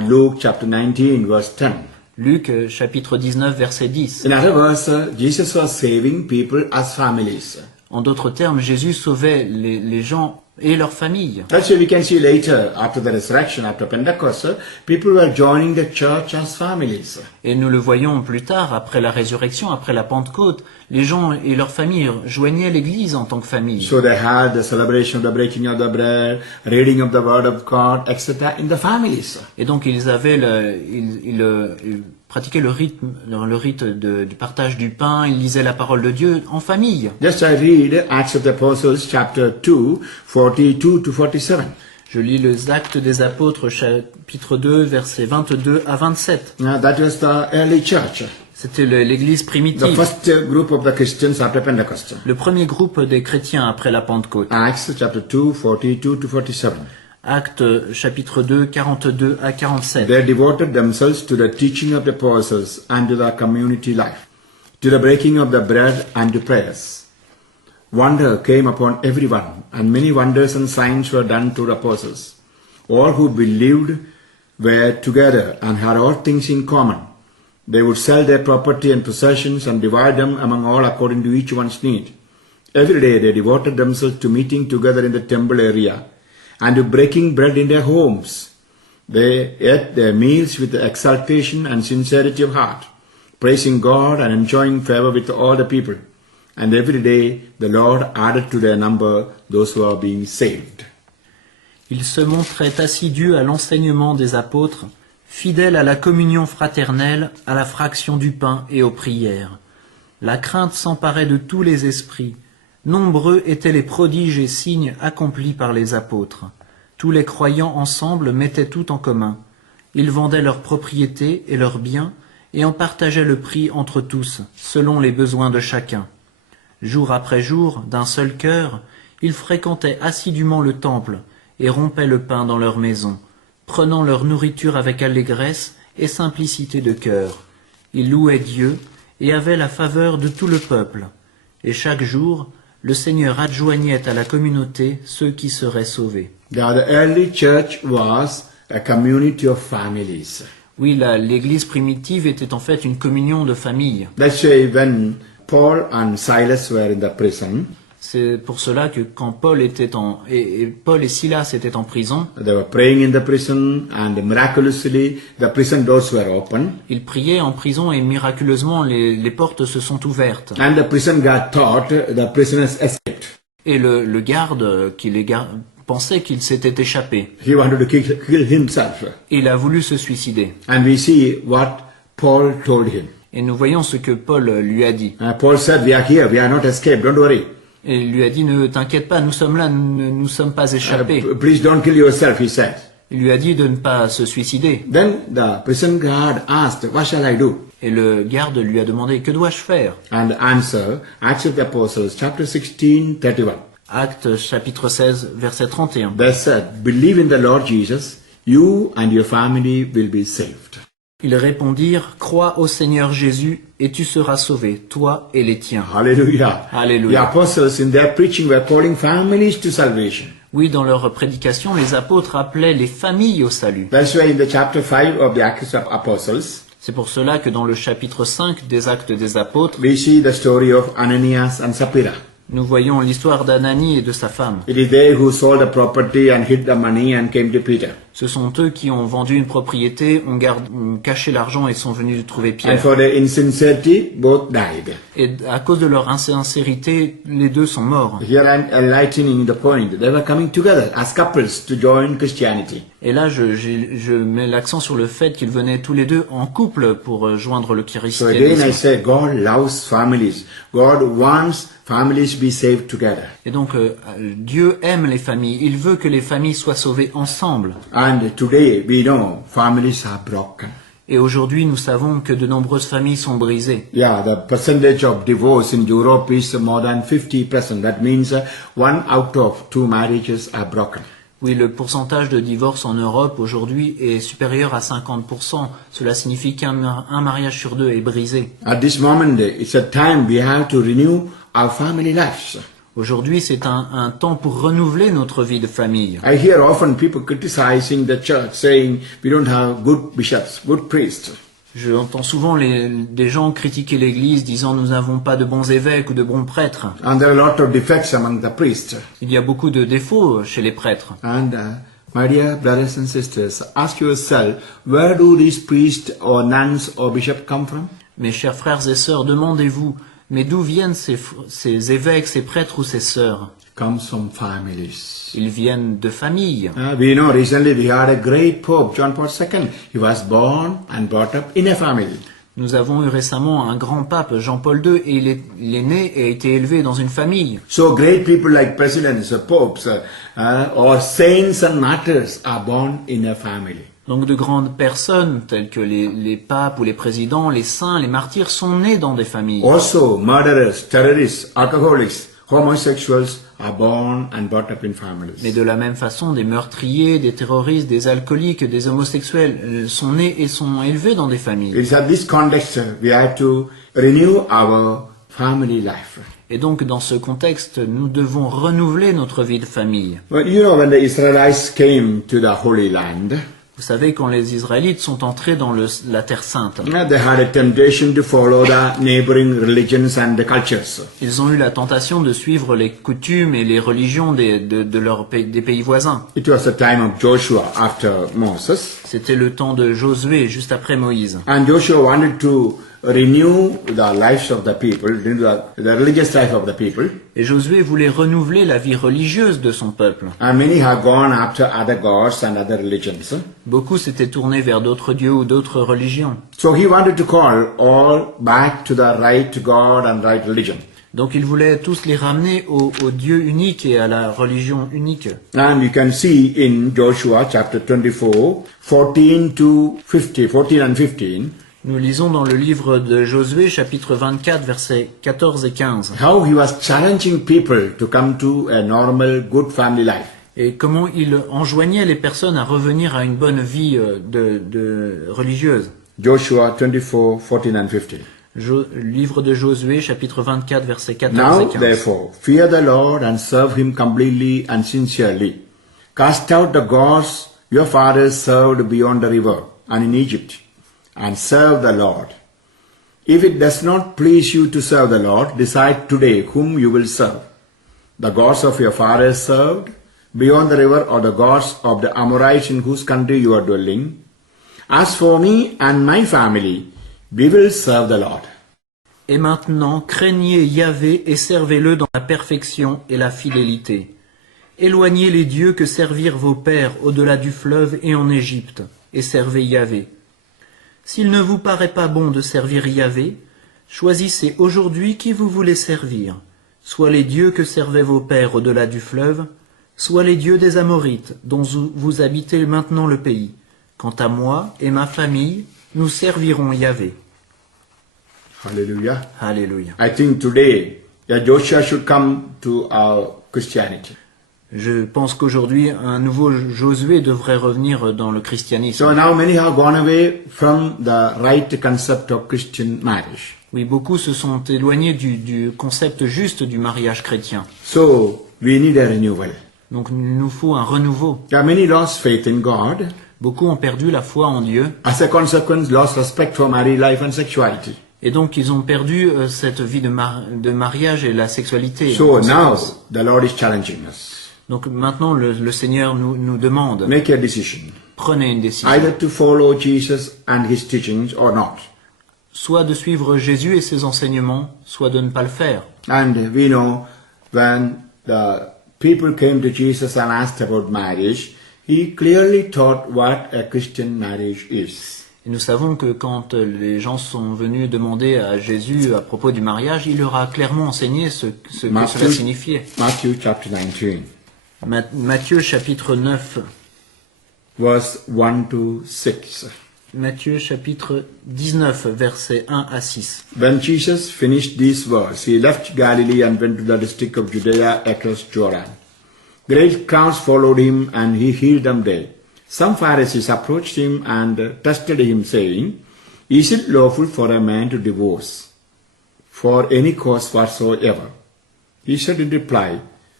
Luke chapter 19 verse 10. Luc chapitre 19 verset 10. In other words, Jesus was saving people as families. En d'autres termes, Jésus sauvait les gens et leurs familles. That's why we can see later, after the resurrection, after Pentecost, people were joining the church as families. Et nous le voyons plus tard, après la résurrection, après la Pentecôte, les gens et leurs familles joignaient l'Église en tant que famille. So they had the celebration of the breaking of the bread, reading of the word of God, etc. in the families. Et donc ils avaient ils pratiquaient le rite du partage du pain, ils lisaient la parole de Dieu en famille. Just I read Acts of the Apostles chapter 2, 42 to 47. Je lis les Actes des Apôtres chapitre 2 versets 22 à 27. That was the early church. C'était l'Église The primitive, first group of the Christians after Pentecost. le premier groupe des chrétiens après la Pentecôte. Acts chapter 2, 42 to 47. Actes chapitre 2, 42 à 47. They devoted themselves to the teaching of the apostles and to the community life, to the breaking of the bread and to prayers. Wonder came upon everyone, and many wonders and signs were done to the apostles. All who believed were together and had all things in common. They would sell their property and possessions and divide them among all according to each one's need. Every day they devoted themselves to meeting together in the temple area and to breaking bread in their homes. They ate their meals with exaltation and sincerity of heart, praising God and enjoying favor with all the people. And every day the Lord added to their number those who are being saved. Ils se montraient assidus à l'enseignement des apôtres, fidèles à la communion fraternelle, à la fraction du pain et aux prières. La crainte s'emparait de tous les esprits. Nombreux étaient les prodiges et signes accomplis par les apôtres. Tous les croyants ensemble mettaient tout en commun. Ils vendaient leurs propriétés et leurs biens et en partageaient le prix entre tous, selon les besoins de chacun. Jour après jour, d'un seul cœur, ils fréquentaient assidûment le temple et rompaient le pain dans leur maison, prenant leur nourriture avec allégresse et simplicité de cœur. Ils louaient Dieu et avaient la faveur de tout le peuple. Et chaque jour, le Seigneur adjoignait à la communauté ceux qui seraient sauvés. The early church was a community of families. Oui, l'Église primitive était en fait une communion de familles. That's why when Paul and Silas were in the prison, C'est pour cela que quand Paul et Silas étaient en prison, they were praying in the prison, and miraculously the prison doors were open, ils priaient en prison et miraculeusement les portes se sont ouvertes. and the prison guard thought the prisoners escaped. Et le garde pensait qu'il s'était échappé. He wanted to kill himself. Il a voulu se suicider. And we see what Paul told him. Et nous voyons ce que Paul lui a dit. Paul said, "We are here, we are not escaped, don't worry. Et il lui a dit, ne t'inquiète pas, nous sommes là, nous ne nous sommes pas échappés. Please don't kill yourself," he said. Il lui a dit de ne pas se suicider. Then the prison guard asked, "What shall I do?" Et le garde lui a demandé, que dois-je faire? And the answer, Acts of the Apostles, chapter 16, 31. Actes chapitre 16, verset 31. They said, "Believe in the Lord Jesus, you and your family will be saved." Ils répondirent, crois au Seigneur Jésus et tu seras sauvé, toi et les tiens. Hallelujah. Alléluia. The apostles in their preaching were calling families to salvation. Oui, dans leur prédication, les apôtres appelaient les familles au salut. That's why in the chapter 5 of the Acts of Apostles, C'est pour cela que dans le chapitre 5 des Actes des Apôtres, we see the story of Ananias and Sapphira. nous voyons l'histoire d'Ananie et de sa femme. It is they who sold the property and hid the money and came to Peter. Ce sont eux qui ont vendu une propriété, ont caché l'argent et sont venus trouver And Pierre. for their insincerity, both died. Et à cause de leur insincérité, les deux sont morts. Here I'm enlightening the point. They were coming together as couples to join Christianity. Et là, je mets l'accent sur le fait qu'ils venaient tous les deux en couple pour joindre le So again I christianisme. say, God loves families. God wants families to be saved together. Et donc, Dieu aime les familles. Il veut que les familles soient sauvées ensemble. And today we know families are broken. Et aujourd'hui, nous savons que de nombreuses familles sont brisées. Yeah, the percentage of divorce in Europe is more than 50%. That means 1 out of 2 marriages are broken. Oui, le pourcentage de divorce en Europe aujourd'hui est supérieur à 50%. Cela signifie qu'un mariage sur deux est brisé. At this moment, it's a time we have to renew our family lives. Aujourd'hui, c'est un temps pour renouveler notre vie de famille. I hear often people criticizing the church, saying we don't have good bishops, good priests. J'entends souvent des gens critiquer l'Église disant nous n'avons pas de bons évêques ou de bons prêtres. And there are a lot of defects among the priests. Il y a beaucoup de défauts chez les prêtres. And my dear brothers and sisters, ask yourself, where do these priests or nuns or bishops come from? Mes chers frères et sœurs, demandez-vous, mais d'où viennent ces évêques, ces prêtres ou ces sœurs? Comes from families. Ils viennent de familles. We know recently we had a great Pope, John Paul II. He was born and brought up in a family. Nous avons eu récemment un grand pape, Jean-Paul II, et il est né et a été élevé dans une famille. So great people like presidents, popes, or saints and martyrs are born in a family. Donc de grandes personnes, telles que les papes ou les présidents, les saints, les martyrs, sont nés dans des familles. Also, murderers, terrorists, alcoholics, homosexuals are born and brought up in families. Mais de la même façon, des meurtriers, des terroristes, des alcooliques, des homosexuels sont nés et sont élevés dans des familles. It's at this context we have to renew our family life. Et donc, dans ce contexte, nous devons renouveler notre vie de famille. Well, you know, when the Israelites came to the Holy Land, Vous savez, quand les Israélites sont entrés dans la Terre Sainte, they had a temptation to follow the neighboring religions and the cultures. ils ont eu la tentation de suivre les coutumes et les religions des pays voisins. It was the time of Joshua after Moses. C'était le temps de Josué, juste après Moïse. And Joshua wanted to renew the lives of the people, the religious life of the people. Et Josué voulait renouveler la vie religieuse de son peuple. And many have gone after other gods and other religions. Beaucoup s'étaient tournés vers d'autres dieux ou d'autres religions. So he wanted to call all back to the right God and right religion. Donc il voulait tous les ramener au Dieu unique et à la religion unique. And you can see in Joshua chapter 24, 14 and 15, Nous lisons dans le livre de Josué, chapitre 24, versets 14 et 15. how he was challenging people to come to a normal, good family life. Et comment il enjoignait les personnes à revenir à une bonne vie religieuse. Joshua 24, 14 and 15. Livre de Josué, chapitre 24, versets 14 Now, et 15. therefore, fear the Lord and serve him completely and sincerely. Cast out the gods your fathers served beyond the river and in Egypt, and serve the Lord. If it does not please you to serve the Lord, decide today whom you will serve. The gods of your fathers served beyond the river, or the gods of the Amorites in whose country you are dwelling. As for me and my family, we will serve the Lord. Et maintenant, craignez Yahvé et servez-le dans la perfection et la fidélité. Éloignez les dieux que servirent vos pères au-delà du fleuve et en Égypte, et servez Yahvé. S'il ne vous paraît pas bon de servir Yahvé, choisissez aujourd'hui qui vous voulez servir, soit les dieux que servaient vos pères au-delà du fleuve, soit les dieux des Amorites, dont vous habitez maintenant le pays. Quant à moi et ma famille, nous servirons Yahvé. Hallelujah. Alléluia. I think today Joshua should come to our Christianity. Je pense qu'aujourd'hui, un nouveau Josué devrait revenir dans le christianisme. So now many have gone away from the right concept of Christian marriage. Oui, beaucoup se sont éloignés du concept juste du mariage chrétien. So we need a renewal. Donc il nous faut un renouveau. There are many lost faith in God. Beaucoup ont perdu la foi en Dieu. As a consequence, lost respect for married life and sexuality. Et donc ils ont perdu cette vie de mariage et la sexualité. So now the Lord is challenging us. Donc maintenant le Seigneur nous demande, Make a decision. prenez une décision. Either to follow Jesus and his teachings or not. Soit de suivre Jésus et ses enseignements, soit de ne pas le faire. And we know when the people came to Jesus and asked about marriage, he clearly taught what a Christian marriage is. Et nous savons que quand les gens sont venus demander à Jésus à propos du mariage, il leur a clairement enseigné ce que cela signifiait. Matthew chapter 19, Matthieu chapitre 9, verse 1 to 6. Matthieu chapitre 19, versets 1 à 6. When Jesus finished these words, he left Galilee and went to the district of Judea across Jordan. Great crowds followed him, and he healed them there. Some Pharisees approached him and tested him, saying, Is it lawful for a man to divorce for any cause whatsoever? He said in reply,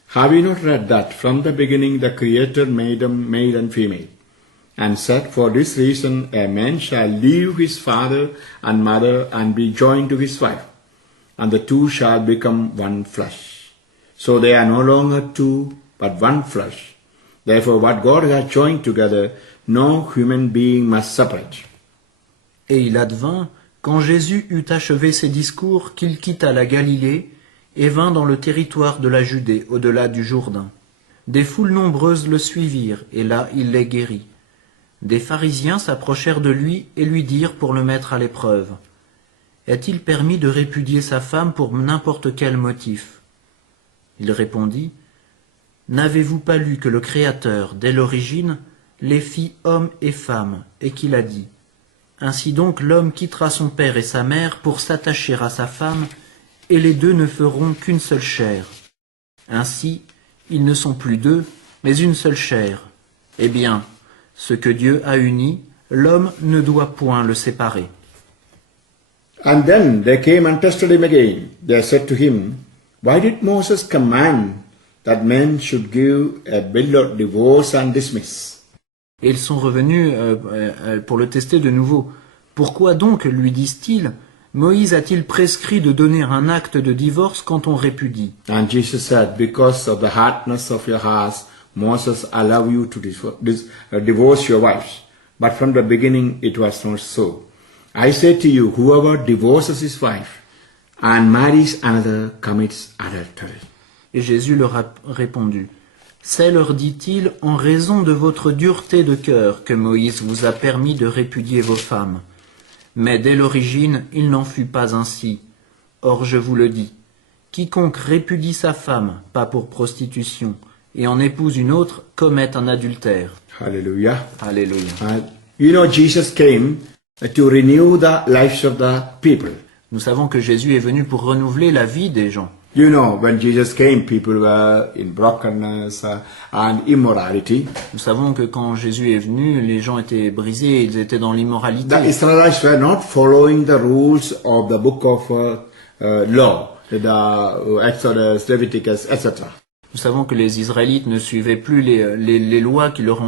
Have you not read that from the beginning the Creator made them male and female? And said, For this reason a man shall leave his father and mother and be joined to his wife, and the two shall become one flesh. So they are no longer two, but one flesh. Therefore, what God has joined together, no human being must separate. Et il advint, quand Jésus eut achevé ses discours, qu'il quitta la Galilée et vint dans le territoire de la Judée, au-delà du Jourdain. Des foules nombreuses le suivirent, et là il les guérit. Des pharisiens s'approchèrent de lui et lui dirent pour le mettre à l'épreuve, « Est-il permis de répudier sa femme pour n'importe quel motif ?» Il répondit, « N'avez-vous pas lu que le Créateur, dès l'origine, les fit hommes et femmes, et qu'il a dit, « Ainsi donc l'homme quittera son père et sa mère pour s'attacher à sa femme, et les deux ne feront qu'une seule chair. Ainsi, ils ne sont plus deux, mais une seule chair. Eh bien, ce que Dieu a uni, l'homme ne doit point le séparer. » And then they came and tested him again. They said to him, Why did Moses command that men should give a bill of divorce and dismiss? Et ils sont revenus pour le tester de nouveau. Pourquoi donc, lui disent-ils, Moïse a-t-il prescrit de donner un acte de divorce quand on répudie? And Jesus said, Because of the hardness of your hearts, Moses allowed you to divorce your wives. But from the beginning it was not so. I say to you, whoever divorces his wife and marries another commits adultery. Et Jésus leur a répondu, C'est, leur dit-il, en raison de votre dureté de cœur que Moïse vous a permis de répudier vos femmes. Mais dès l'origine, il n'en fut pas ainsi. Or je vous le dis, quiconque répudie sa femme, pas pour prostitution, et en épouse une autre, commet un adultère. Hallelujah. Alléluia. Jesus came to renew the lives of the people. Nous savons que Jésus est venu pour renouveler la vie des gens. You know, when Jesus came, people were in brokenness and immorality. Nous savons que quand Jésus est venu, les gens étaient brisés, ils étaient dans l'immoralité. The Israelites were not following the rules of the book of law, the Exodus, Leviticus, etc. Nous savons que les Israélites ne suivaient plus les lois qui leur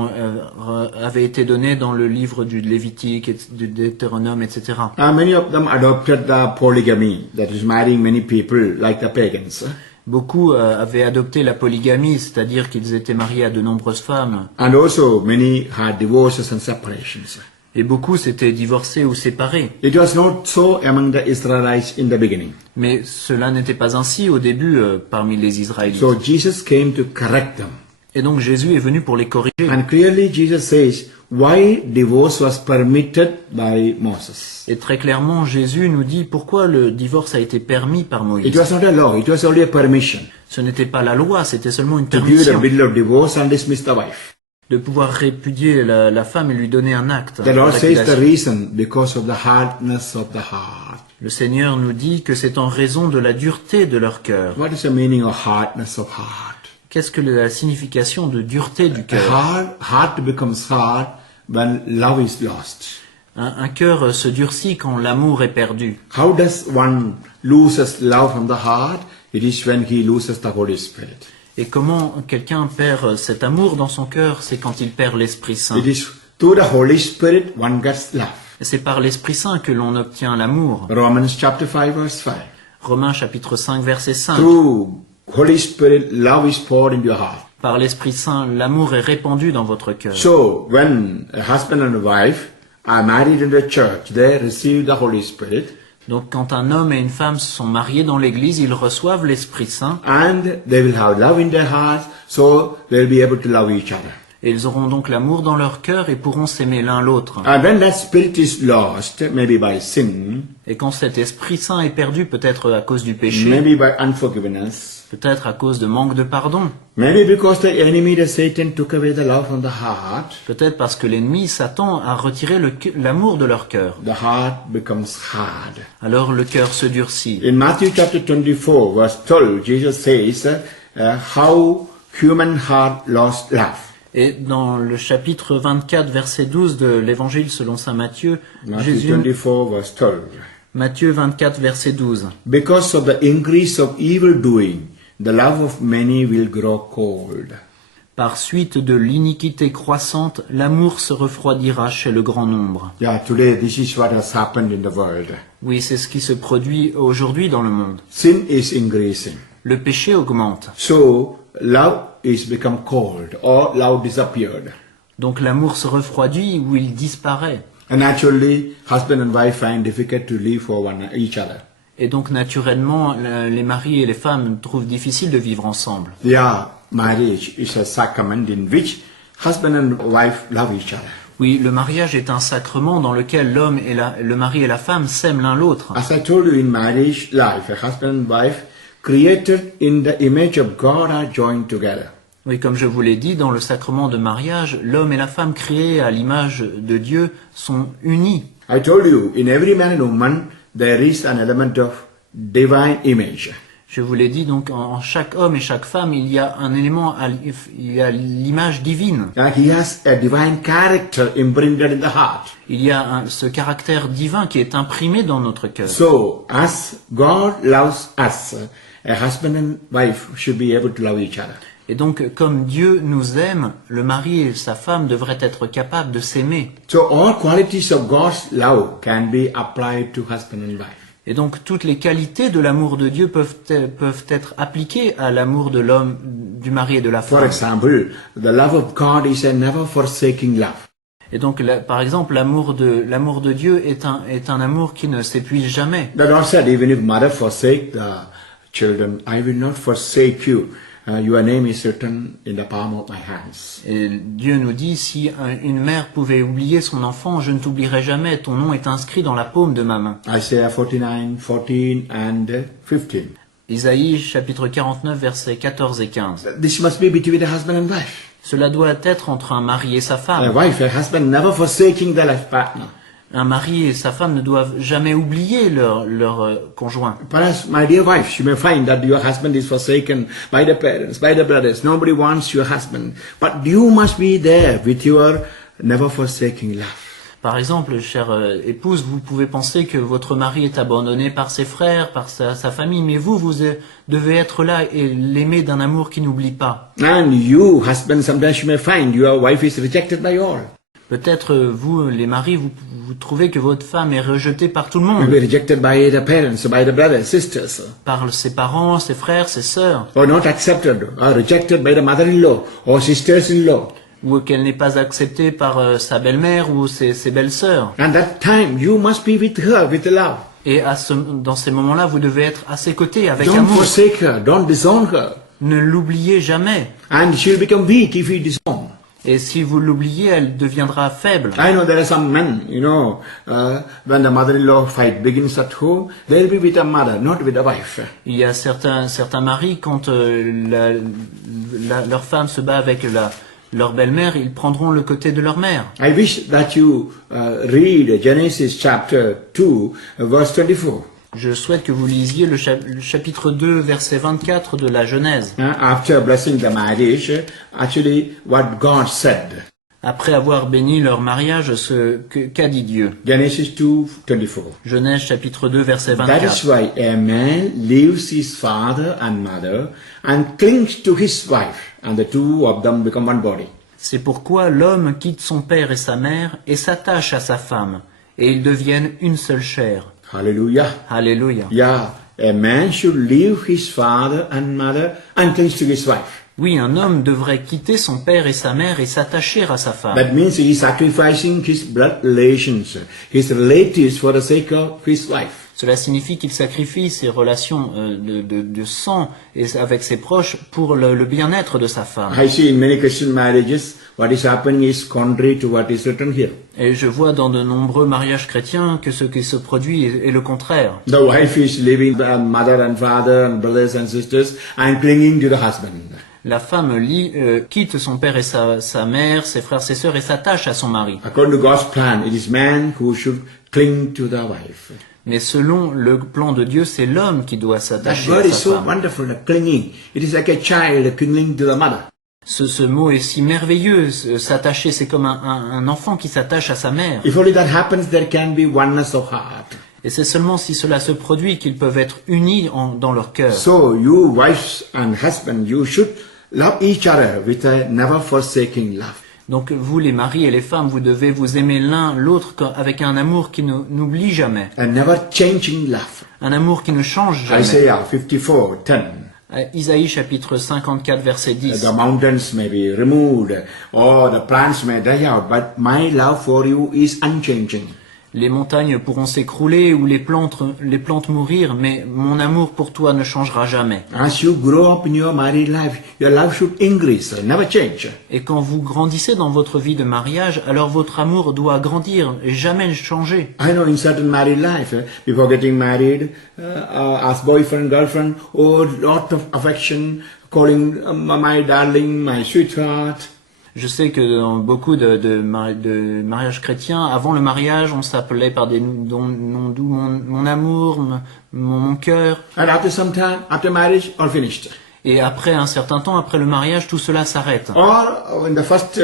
avaient été données dans le livre du Lévitique, du Deutéronome, etc. Many of them adopted the polygamy, that is marrying many people like the pagans. Beaucoup avaient adopté la polygamie, c'est-à-dire qu'ils étaient mariés à de nombreuses femmes. And also many had divorces and separations. Et beaucoup s'étaient divorcés ou séparés. It was not so among the Israelites in the beginning. Mais cela n'était pas ainsi au début parmi les Israélites. So Jesus came to correct them. Et donc Jésus est venu pour les corriger. And clearly Jesus says why divorce was permitted by Moses. Et très clairement, Jésus nous dit pourquoi le divorce a été permis par It Moïse. was not a law, it was only a permission Ce n'était pas la loi, c'était seulement une to give the permission bill of divorce and dismiss the wife. de pouvoir répudier la femme et lui donner un acte. The Lord de says the répudation. reason because of the hardness of the heart. Le Seigneur nous dit que c'est en raison de la dureté de leur cœur. What is the meaning of hardness of heart? Qu'est-ce que la signification de dureté du A cœur? heart becomes hard when love is lost. Un cœur se durcit quand l'amour est perdu. How does one loses love from the heart? It is when he loses the Holy Spirit. Et comment quelqu'un perd cet amour dans son cœur? C'est quand il perd l'Esprit Saint. It is through the Holy Spirit one gets love. Et c'est par l'Esprit Saint que l'on obtient l'amour. Romans chapter 5 verse 5. Romains chapitre 5 verset 5. Through Holy Spirit, love is poured into your heart. Par l'Esprit Saint, l'amour est répandu dans votre cœur. So, when a husband and a wife are married in the church, they receive the Holy Spirit. Donc quand un homme et une femme sont mariés dans l'église, ils reçoivent l'Esprit Saint And they will have love in their hearts, so they'll be able to love each other. et ils auront donc l'amour dans leur cœur et pourront s'aimer l'un l'autre. And when that spirit is lost, maybe by sin, Et quand cet Esprit Saint est perdu, peut-être à cause du péché, maybe by unforgiveness, peut-être à cause de manque de pardon, maybe because the enemy, the Satan, took away the love from the heart, peut-être parce que l'ennemi, Satan, a retiré l'amour de leur cœur. the heart becomes hard. Alors le cœur se durcit. In Matthew chapter 24, verse 12, Jesus says how human heart lost love. Et dans le chapitre 24, verset 12 de l'Évangile selon saint Matthieu, Matthew Jésus, 24, verse 12. Matthieu 24, verset 12. Because of the increase of evil doing, the love of many will grow cold. Par suite de l'iniquité croissante, l'amour se refroidira chez le grand nombre. Yeah, today this is what has happened in the world. Oui, c'est ce qui se produit aujourd'hui dans le monde. Sin is increasing. Le péché augmente. So, love is become cold or love disappeared. Donc l'amour se refroidit ou il disparaît. And naturally, husband and wife find difficult to live for each other. Et donc naturellement, les maris et les femmes trouvent difficile de vivre ensemble. Yeah, marriage is a sacrament in which husband and wife love each other. Oui, le mariage est un sacrement dans lequel l'homme et le mari et la femme s'aiment l'un l'autre. As I told you, in marriage life, a husband and wife created in the image of God are joined together. Oui, comme je vous l'ai dit, dans le sacrement de mariage, l'homme et la femme créés à l'image de Dieu sont unis. I told you, in every man and woman, there is an element of divine image. Je vous l'ai dit, donc en chaque homme et chaque femme, il y a un élément, il y a l'image divine. He has a divine character imprinted in the heart. Il y a ce caractère divin qui est imprimé dans notre cœur. So, as God loves us, a husband and wife should be able to love each other. Et donc, comme Dieu nous aime, le mari et sa femme devraient être capables de s'aimer. So, all qualities of God's love can be applied to husband and wife. Et donc, toutes les qualités de l'amour de Dieu peuvent être appliquées à l'amour de l'homme, du mari et de la For femme. example, the love of God is a never forsaking love. Et donc, par exemple, l'amour de Dieu est un amour qui ne s'épuise jamais. The Lord said, even if mother forsake the children, I will not forsake you. Your name is written in the palm of my hands. Et Dieu nous dit, si une mère pouvait oublier son enfant, je ne t'oublierai jamais, ton nom est inscrit dans la paume de ma main. Isaiah 49, 14 and 15. Isaïe chapitre 49 versets 14 et 15. This must be between a husband and wife. Cela doit être entre un mari et sa A femme. wife, a husband never forsaking the life partner. Un mari et sa femme ne doivent jamais oublier leur conjoint. Perhaps, my dear wife, you may find that your husband is forsaken by the parents, by the brothers. Nobody wants your husband. But you must be there with your never forsaking love. Par exemple, chère épouse, vous pouvez penser que votre mari est abandonné par ses frères, par sa famille, mais vous devez être là et l'aimer d'un amour qui n'oublie pas. And you, husband, sometimes you may find your wife is rejected by all. Peut-être vous, les maris, vous trouvez que votre femme est rejetée par tout le monde. Maybe rejected by the parents, by the brothers, sisters. Par ses parents, ses frères, ses sœurs. Or not accepted, or rejected by the mother-in-law, or sisters-in-law. Ou qu'elle n'est pas acceptée par sa belle-mère ou ses belles-sœurs. And that time you must be with her with love. Et dans ces moments-là, vous devez être à ses côtés avec Don't amour. forsake her, don't disown her. Ne l'oubliez jamais. And she'll become weak if you disown. Et si vous l'oubliez, elle deviendra faible. I know there are some men, when the mother-in-law fight begins at home, they'll be with a mother, not with a wife. Il y a certains maris, quand leur femme se bat avec leur belle-mère, ils prendront le côté de leur mère. I wish that you read Genesis chapter 2, verse 24. Je souhaite que vous lisiez le chapitre 2, verset 24 de la Genèse. After blessing the marriage, actually what God said. Après avoir béni leur mariage, qu'a dit Dieu? Genesis 2, 24. Genèse chapitre 2, verset That 24. is why a man leaves his father and mother and clings to his wife, and the two of them become one body. C'est pourquoi l'homme quitte son père et sa mère et s'attache à sa femme, et ils deviennent une seule chair. Hallelujah. Alléluia. Yeah, a man should leave his father and mother and cling to his wife. Oui, un homme devrait quitter son père et sa mère et s'attacher à sa femme. That means he is sacrificing his blood relations, his relatives for the sake of his wife. Cela signifie qu'il sacrifie ses relations de sang et avec ses proches pour le bien-être de sa femme. I see in many Christian marriages, what is happening is contrary to what is written here. Et je vois dans de nombreux mariages chrétiens que ce qui se produit est le contraire. The wife is leaving the mother and father and brothers and sisters and clinging to the husband. La femme quitte son père et sa mère, ses frères, ses sœurs et s'attache à son mari. According to God's plan, it is man who should cling to the wife. Mais selon le plan de Dieu, c'est l'homme qui doit That s'attacher word à is sa so femme. wonderful, the clinging. It is like a child clinging to the mother. Ce mot est si merveilleux, s'attacher, c'est comme un enfant qui s'attache à sa mère. If only that happens, there can be oneness of heart. Et c'est seulement si cela se produit qu'ils peuvent être unis dans leur cœur. So, you wives and husbands, you should love each other with a never forsaking love. Donc vous, les maris et les femmes, vous devez vous aimer l'un l'autre avec un amour qui n'oublie jamais. A never changing love. Un amour qui ne change jamais. Isaiah 54, 10. Isaïe chapitre 54 verset 10. The mountains may be removed, or the plants may die out, but my love for you is unchanging. Les montagnes pourront s'écrouler ou les plantes mourir, mais mon amour pour toi ne changera jamais. As you grow up in your married life, your love should increase, never change. Et quand vous grandissez dans votre vie de mariage, alors votre amour doit grandir et jamais changer. I know in certain married life, before getting married, as boyfriend, girlfriend, lot of affection, calling my darling, my sweetheart. Je sais que dans beaucoup de mariages chrétiens, avant le mariage, on s'appelait par des noms doux, mon amour, mon cœur. And after some time, after marriage, all finished. Et après un certain temps, après le mariage, tout cela s'arrête. Or in the first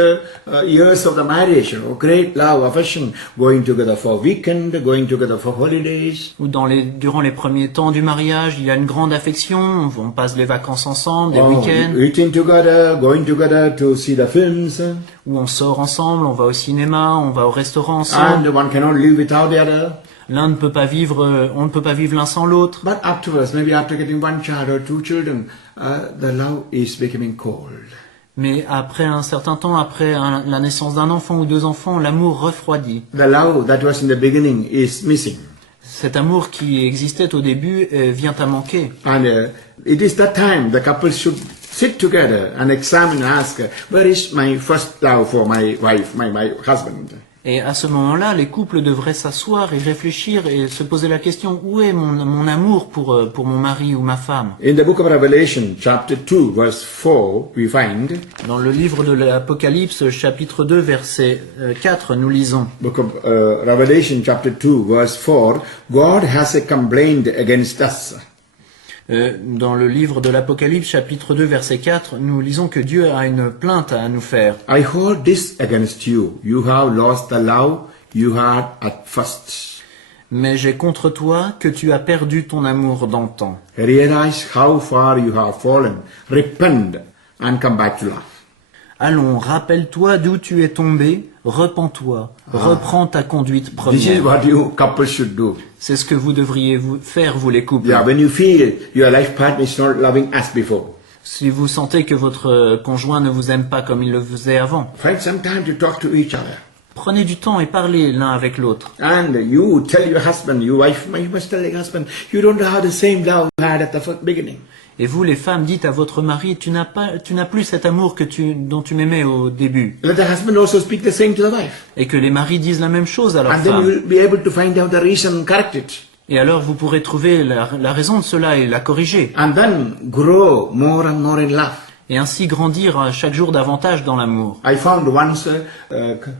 years of the marriage, great love, affection, going together for weekend, going together for holidays. Ou durant les premiers temps du mariage, il y a une grande affection, on passe les vacances ensemble, des week-ends, Eating together, going together to see the films. où on sort ensemble, on va au cinéma, on va au restaurant ensemble. And one cannot live without the other. On ne peut pas vivre l'un sans l'autre. But afterwards, maybe after getting one child or two children, the love is becoming cold. Mais après un certain temps, après la naissance d'un enfant ou deux enfants, l'amour refroidit. The love that was in the beginning is missing. Cet amour qui existait au début vient à manquer. And it is that time the couple should sit together and examine and ask, where is my first love for my wife, my husband? Et à ce moment-là, les couples devraient s'asseoir et réfléchir et se poser la question, où est mon amour pour mon mari ou ma femme? In the book of Revelation, chapter 2, verse 4, we find, Dans le livre de l'Apocalypse, chapitre 2, verset 4, nous lisons, book of Revelation, chapter 2, verse 4, God has complained against us. dans le livre de l'Apocalypse, chapitre 2, verset 4, nous lisons que Dieu a une plainte à nous faire. I hold this against you. You have lost the love you had at first. Mais j'ai contre toi que tu as perdu ton amour d'antan. Realize how far you have fallen. Repent and come back to love. Allons, rappelle-toi d'où tu es tombé, repens-toi, reprends ta conduite This is première. what you couples should do. C'est ce que vous devriez faire, vous les couples. Yeah, when you feel your life partner is not loving as before, Si vous sentez que votre conjoint ne vous aime pas comme il le faisait avant, find some time to talk to each other. prenez du temps et parlez l'un avec l'autre. And you tell your husband, your wife, you must tell your husband, you don't have the same love you had at the first beginning. Et vous, les femmes, dites à votre mari, tu n'as plus cet amour dont tu m'aimais au début. Let the husband also speak the same to the wife. Et que les maris disent la même chose à leur And then femme. you will be able to find out the reason and correct it. Et alors vous pourrez trouver la raison de cela et la corriger. And then grow more and more in love. Et ainsi grandir chaque jour davantage dans l'amour. I found once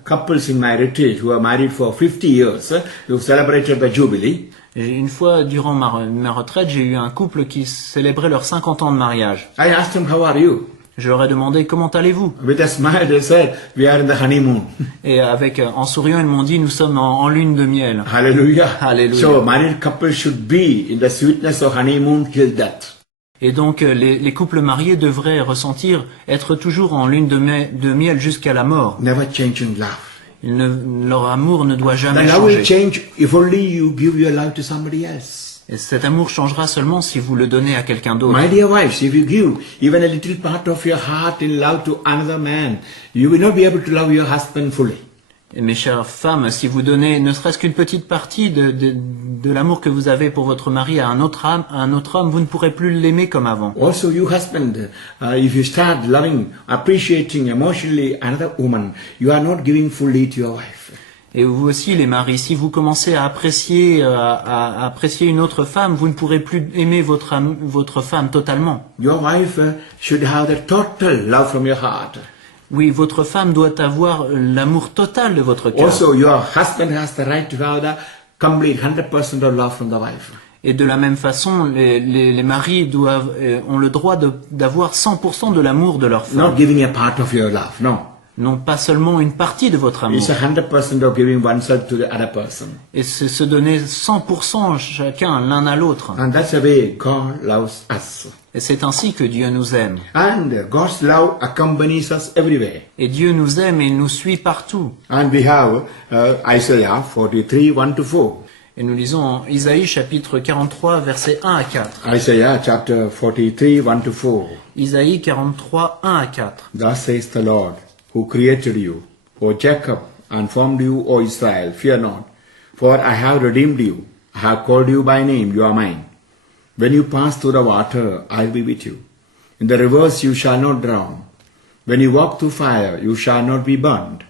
couples in my retreat who are married for 50 years, who celebrated the Jubilee. Et une fois, durant ma retraite, j'ai eu un couple qui célébrait leurs 50 ans de mariage. I asked them, how are you? Je leur ai demandé, comment allez-vous? With a smile they said, we are in the honeymoon. Et en souriant, ils m'ont dit, nous sommes en lune de miel. Hallelujah. Hallelujah. So married couples should be in the sweetness of honeymoon till death. Et donc, les couples mariés devraient être toujours en lune de miel jusqu'à la mort. Never change in love. Leur amour ne doit The jamais love will changer. change if only you give your love to somebody else. Et cet amour changera seulement si vous le donnez à quelqu'un d'autre. My dear wives, if you give even a little part of your heart in love to another man, you will not be able to love your husband fully. Et mes chères femmes, si vous donnez ne serait-ce qu'une petite partie de l'amour que vous avez pour votre mari à un autre homme, vous ne pourrez plus l'aimer comme avant. Also, you husband, if you start loving, appreciating emotionally another woman, you are not giving fully to your wife. Et vous aussi, les maris, si vous commencez à apprécier une autre femme, vous ne pourrez plus aimer votre femme totalement. Your wife should have the total love from your heart. Oui, votre femme doit avoir l'amour total de votre cœur. Also, your husband has the right to have the complete 100% of love from the wife. Et de la même façon, les maris ont le droit d'avoir 100% de l'amour de leur femme. Not giving a part of your love, no. Non pas seulement une partie de votre amour. It's 100% of giving oneself to the other person. Et c'est se donner 100% chacun l'un à l'autre. And that's the way God loves us. Et c'est ainsi que Dieu nous aime. And God's love accompanies us everywhere. Et Dieu nous aime et il nous suit partout. And we have Isaiah 43, 1-4. Et nous lisons en Isaïe chapitre 43 versets 1 à 4. Isaiah chapter 43, 1-4. Isaïe 43, 1 à 4. Thus says the Lord, who created you, O Jacob, and formed you, O Israel. Fear not, for I have redeemed you. I have called you by name, you are mine. When you pass through the water, I will be with you. In the rivers you shall not drown. When you walk through fire, you shall not be burned.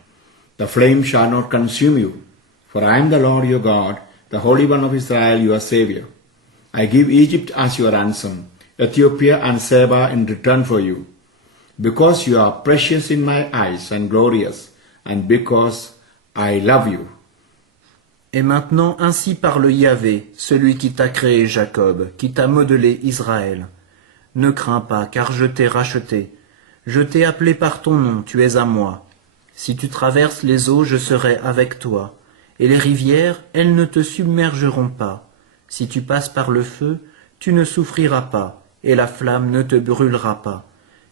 The flame shall not consume you. For I am the Lord your God, the Holy One of Israel, your Savior. I give Egypt as your ransom, Ethiopia and Seba in return for you. Because you are precious in my eyes and glorious, and because I love you. Et maintenant, ainsi parle Yahvé, celui qui t'a créé Jacob, qui t'a modelé Israël. Ne crains pas, car je t'ai racheté. Je t'ai appelé par ton nom, tu es à moi. Si tu traverses les eaux, je serai avec toi. Et les rivières, elles ne te submergeront pas. Si tu passes par le feu, tu ne souffriras pas, et la flamme ne te brûlera pas.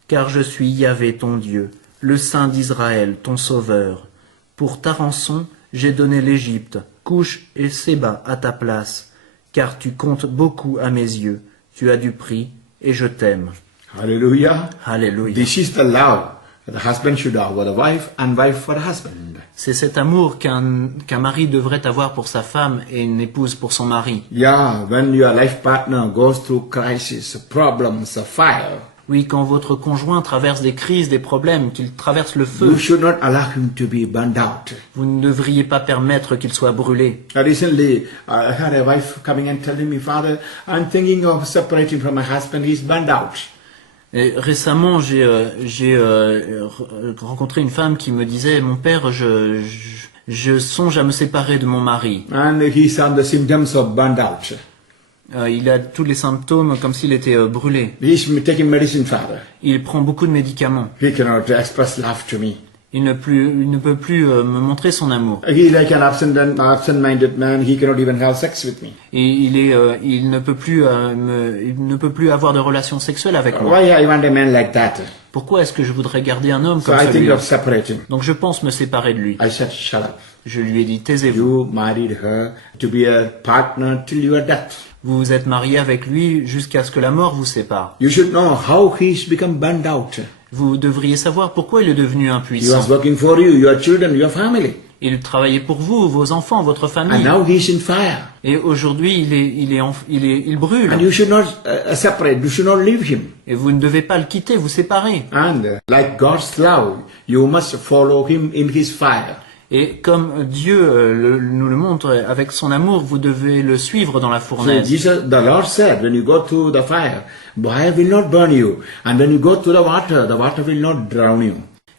Car je suis Yahvé ton Dieu, le Saint d'Israël, ton Sauveur. Pour ta rançon, j'ai donné l'Égypte, Couche et Séba à ta place, car tu comptes beaucoup à mes yeux. Tu as du prix, et je t'aime. Hallelujah. Alléluia. This is the love that the husband should have for the wife and wife for the husband. C'est cet amour qu'un mari devrait avoir pour sa femme et une épouse pour son mari. Yeah, when your life partner goes through crisis, problems, fire. Oui, quand votre conjoint traverse des crises, des problèmes, qu'il traverse le you feu, should not allow him to be burned out. vous ne devriez pas permettre qu'il soit brûlé. Recently, I had a wife coming and telling me, Father, I'm thinking of separating from my husband. He's burned out. Et récemment, j'ai rencontré une femme qui me disait, mon père, je songe à me séparer de mon mari. And he's on the symptoms of burned out. Il a tous les symptômes comme s'il était brûlé. He's taking medicine, Father. Il prend beaucoup de médicaments. He cannot express love to me. Il ne peut plus me montrer son amour. He's like an absent-minded man. He cannot even have sex with me. Et il ne peut plus avoir de relations sexuelles avec moi. Why I want a man like that? Pourquoi est-ce que je voudrais garder un homme So comme I think celui-là? of separating. Donc je pense me séparer de lui. I said, shut up. Je lui ai dit, taisez-vous. You married her to be a partner till your death. Vous vous êtes marié avec lui jusqu'à ce que la mort vous sépare. You should know how he's become burned out. Vous devriez savoir pourquoi il est devenu He was impuissant. working for you, your children, your family. Il travaillait pour vous, vos enfants, votre And famille. now he's in fire. Et aujourd'hui, il brûle. And you should not separate. You should not leave him. Et vous ne devez pas le quitter, vous séparer. And like God's love, you must follow him in his fire. Et comme Dieu nous le montre avec son amour, vous devez le suivre dans la So fournaise. Jesus, the Lord said, when you go through the fire will not burn you. And when you go through the water will not drown you.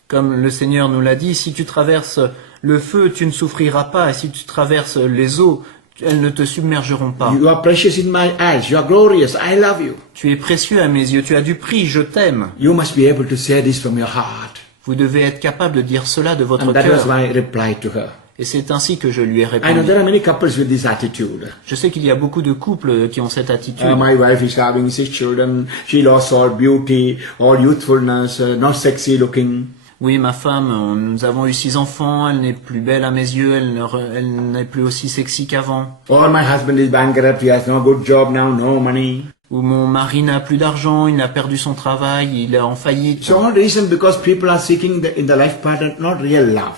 Comme le Seigneur nous l'a dit, si tu traverses le feu, tu ne souffriras pas. Et si tu traverses les eaux, elles ne te submergeront pas. You are precious in my eyes. You are glorious. I love you. Tu es précieux à mes yeux, tu as du prix, je t'aime. You must be able to say this from your heart. Vous devez être capable de dire cela de votre And that was cœur. my reply to her. Et c'est ainsi que je lui ai I know répondu. there are many couples with this attitude. Je sais qu'il y a beaucoup de couples qui ont cette attitude. My wife is having 6 children. She lost all beauty, all youthfulness, not sexy looking. Oui, ma femme, nous avons eu 6 enfants, elle n'est plus belle à mes yeux, elle n'est plus aussi sexy qu'avant. Or my husband is bankrupt. He has no good job now, no money. Ou mon mari n'a plus d'argent, il a perdu son travail, il est en faillite. So all reason because people are seeking in the life partner not real love.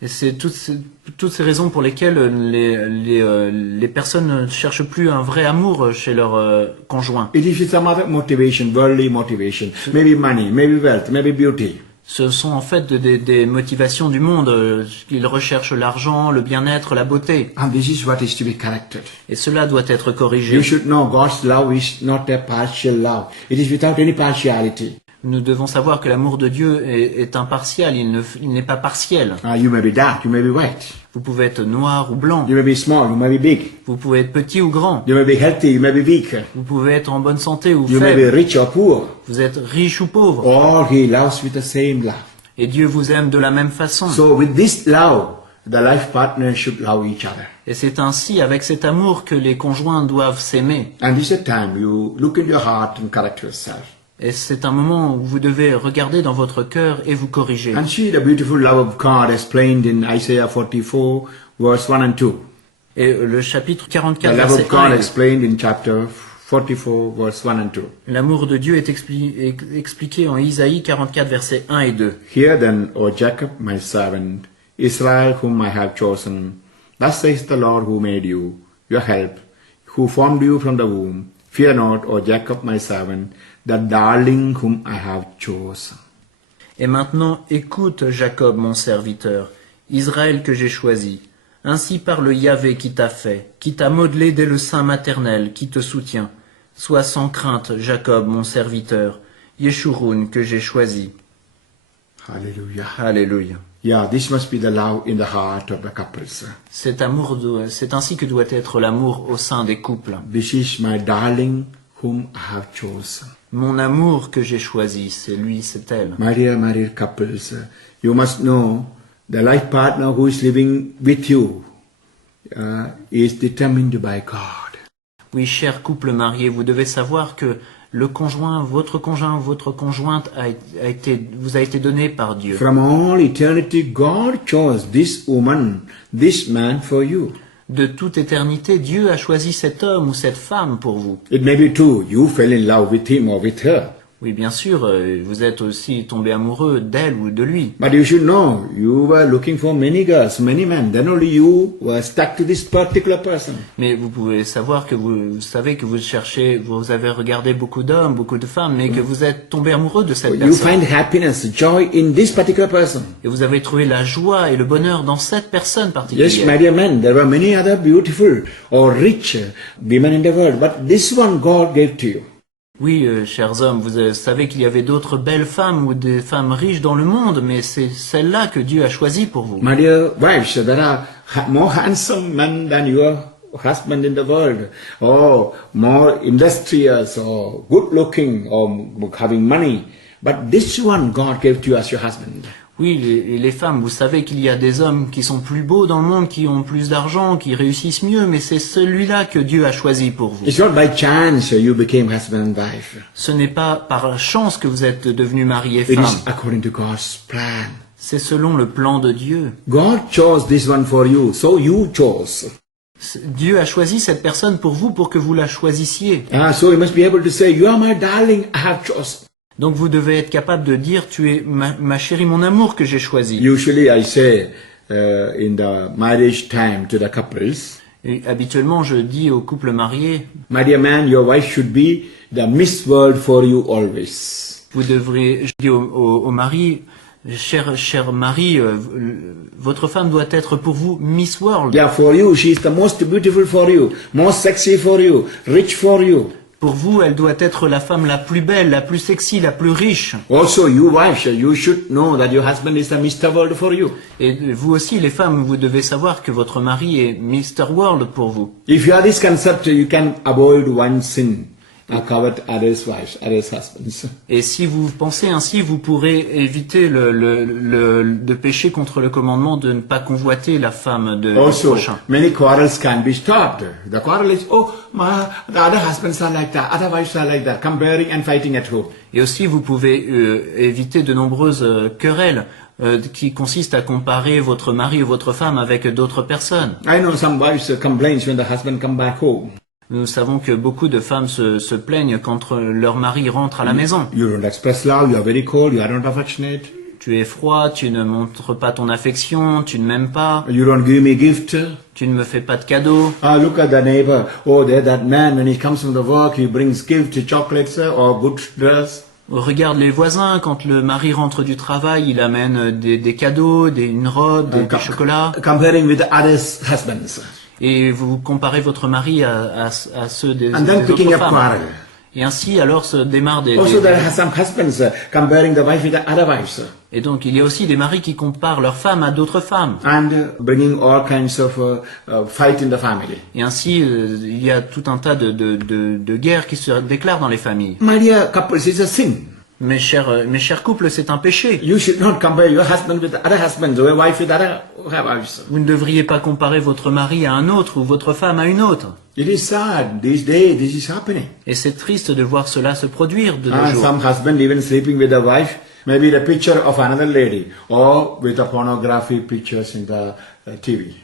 Et c'est toutes ces raisons pour lesquelles les personnes ne cherchent plus un vrai amour chez leur conjoint. It is some other motivation, worldly motivation, maybe money, maybe wealth, maybe beauty. Ce sont en fait des motivations du monde. Ils recherchent l'argent, le bien-être, la beauté. And this is what is to be corrected. Et cela doit être corrigé. You should know God's love is not a partial love. It is without any partiality. Nous devons savoir que l'amour de Dieu est impartial, il n'est pas partiel. You may be dark, you may be white. Vous pouvez être noir ou blanc. You may be small, you may be big. Vous pouvez être petit ou grand. You may be healthy, you may be weak. Vous pouvez être en bonne santé ou You may be faible. rich or poor. Vous êtes riche ou pauvre. All He loves with the same love. Et Dieu vous aime de la même façon. So with this love, the life partner should love each other. Et c'est ainsi, avec cet amour, que les conjoints doivent s'aimer. And this is a time you look in your heart and correct yourself. Et c'est un moment où vous devez regarder dans votre cœur et vous corriger. And see the beautiful love of God explained in Isaiah 44, verse 1 and 2. Et le chapitre The 44, love verset of God 1, explained in chapter 44, verse 1 and 2. l'amour de Dieu est expliqué en Isaïe 44, versets 1 et 2. Hear then, O Jacob, my servant, Israel, whom I have chosen. Thus says the Lord who made you, your help, who formed you from the womb. Fear not, O Jacob, my servant, the darling whom I have chosen. Et maintenant, écoute, Jacob, mon serviteur, Israël que j'ai choisi. Ainsi parle Yahvé qui t'a fait, qui t'a modelé dès le sein maternel, qui te soutient. Sois sans crainte, Jacob, mon serviteur, Yeshurun que j'ai choisi. Hallelujah. Alléluia. Yeah, this must be the love in the heart of the couples. C'est ainsi que doit être l'amour au sein des couples. This is my darling whom I have chosen. Mon amour que j'ai choisi, c'est lui, c'est elle. My dear married couples, you must know the life partner who is living with you is determined by God. Oui, cher couple marié, vous devez savoir que le conjoint, votre conjointe vous a été donné par Dieu. From all eternity, God chose this woman, this man for you. De toute éternité, Dieu a choisi cet homme ou cette femme pour vous. It may be true, you fell in love with him or with her. Oui, bien sûr, vous êtes aussi tombé amoureux d'elle ou de lui. But you should know, you were looking for many girls, many men. Then only you were stuck to this particular person. Mais vous pouvez savoir que vous savez que vous cherchez, vous avez regardé beaucoup d'hommes, beaucoup de femmes, mais que vous êtes tombé amoureux de cette You personne. find happiness, joy in this particular person. Et vous avez trouvé la joie et le bonheur dans cette personne Yes, particulière. my dear men, there were many other beautiful or rich women in the world, but this one God gave to you. Oui, chers hommes, vous savez qu'il y avait d'autres belles femmes ou des femmes riches dans le monde, mais c'est celle-là que Dieu a choisie pour vous. My dear wives, there are more handsome men than your husband in the world, or more industrious, or good looking, or having money. But this one God gave to you as your husband. Oui, les femmes, vous savez qu'il y a des hommes qui sont plus beaux dans le monde, qui ont plus d'argent, qui réussissent mieux, mais c'est celui-là que Dieu a choisi pour vous. It's not by chance you became husband and wife. Ce n'est pas par chance que vous êtes devenus mari et It femme. is according to God's plan. C'est selon le plan de Dieu. God chose this one for you, so you chose. Dieu a choisi cette personne pour vous, pour que vous la choisissiez. So you must be able to say, you are my darling, I have chosen. Donc vous devez être capable de dire, tu es ma chérie, mon amour que j'ai choisi. Usually I say in the marriage time to the couples, Et habituellement, je dis aux couples mariés, my dear man, your wife should be the Miss World for you always. vous devrez, je dis au mari, cher mari, votre femme doit être pour vous Miss World. Yeah, for you, she is the most beautiful for you, most sexy for you, rich for you. Pour vous, elle doit être la femme la plus belle, la plus sexy, la plus riche. Also, you wives, you should know that your husband is the Mr. World for you. Et vous aussi, les femmes, vous devez savoir que votre mari est Mr. World pour vous. If you have this concept, you can avoid one sin. Covet others' wives, others' husbands. Et si vous pensez ainsi, vous pourrez éviter de pécher contre le commandement de ne pas convoiter la femme du Also, prochain. many quarrels can be stopped. The quarrel is, the other husbands are like that, other wives are like that, comparing and fighting at home. Et aussi, vous pouvez éviter de nombreuses querelles qui consistent à comparer votre mari ou votre femme avec d'autres personnes. I know some wives complain when the husband come back home. Nous savons que beaucoup de femmes se plaignent quand leur mari rentre à la maison. You don't express love, you are very cold, you are not affectionate. Tu es froid, tu ne montres pas ton affection, tu ne m'aimes pas, You don't give me gift. tu ne me fais pas de cadeaux. Look at the neighbor. Oh, there that man, when he comes from the work, he brings gift, chocolates or good dress. Regarde les voisins, quand le mari rentre du travail, il amène des cadeaux, une robe, des chocolats. Comparing with the others' husbands. Et vous comparez votre mari à ceux des And then autres picking up femmes. quarrel. Et ainsi, alors, se démarrent Also, there are some husbands comparing the wife with the other wives. Et donc, il y a aussi des maris qui comparent leurs femmes à d'autres femmes. And bringing all kinds of fight in the family. Et ainsi, il y a tout un tas de guerres qui se déclarent dans les familles. My dear couples, it's a sin. Mes chers couples, c'est un péché. You should not compare your husband with other husbands, or your wife with other wives. Vous ne devriez pas comparer votre mari à un autre ou votre femme à une autre. It is sad. These days, this is happening. Et c'est triste de voir cela se produire de nos And jours. some husband even sleeping with the wife, maybe the picture of another lady, or with the pornography pictures in the TV.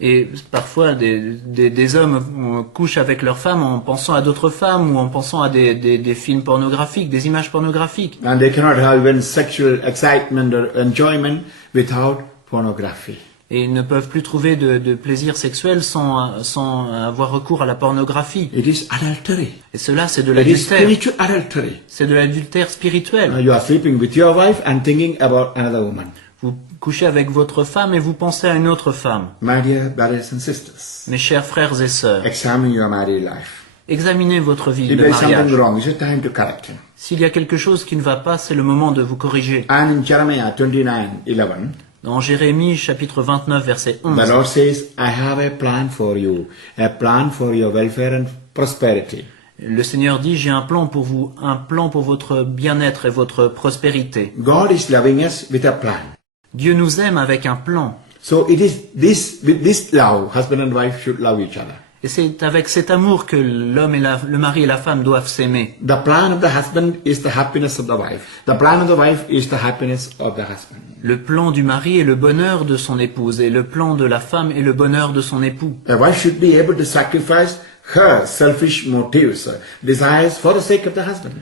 Et parfois, des hommes couchent avec leurs femmes en pensant à d'autres femmes ou en pensant à des films pornographiques, des images pornographiques. And they cannot have even sexual excitement or enjoyment without pornography. Et ils ne peuvent plus trouver de plaisir sexuel sans avoir recours à la pornographie. It is adultery. Et cela, c'est de It is l'adultère. spiritual adultery. C'est de l'adultère spirituel. You are sleeping with your wife and thinking about another woman. Vous couchez avec votre femme et vous pensez à une autre femme. My dear brothers and sisters, Mes chers frères et sœurs, examine your married life. examinez votre vie If de there is something mariage. wrong, it's a time to correct. S'il y a quelque chose qui ne va pas, c'est le moment de vous corriger. And in Jeremiah 29:11, Dans Jérémie, chapitre 29, verset the 11, Lord says, I have a plan for you, a plan for your welfare and prosperity. le Seigneur dit, j'ai un plan pour vous, un plan pour votre bien-être et votre prospérité. God is loving us with a plan. Dieu nous aime avec un plan. So it is with this love, husband and wife should love each other. Et c'est avec cet amour que l'homme et le mari et la femme doivent s'aimer. The plan of the husband is the happiness of the wife. The plan of the wife is the happiness of the husband. Le plan du mari est le bonheur de son épouse et le plan de la femme est le bonheur de son époux. A wife should be able to sacrifice her selfish motives, desires for the sake of the husband.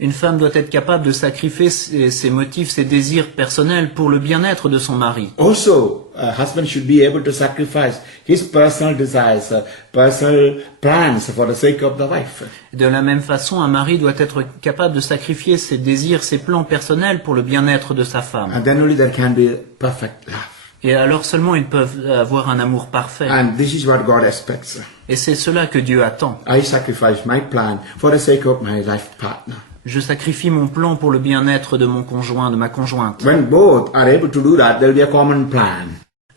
Une femme doit être capable de sacrifier ses motifs, ses désirs personnels pour le bien-être de son mari. Also, a husband should be able to sacrifice his personal desires, personal plans for the sake of the wife. De la même façon, un mari doit être capable de sacrifier ses désirs, ses plans personnels pour le bien-être de sa femme. And then only there can be perfect love. Et alors seulement ils peuvent avoir un amour parfait. And this is what God expects. Et c'est cela que Dieu attend. I sacrifice my plan for the sake of my life partner. Je sacrifie mon plan pour le bien-être de mon conjoint, de ma conjointe. When both are able to do that, there will be a common plan.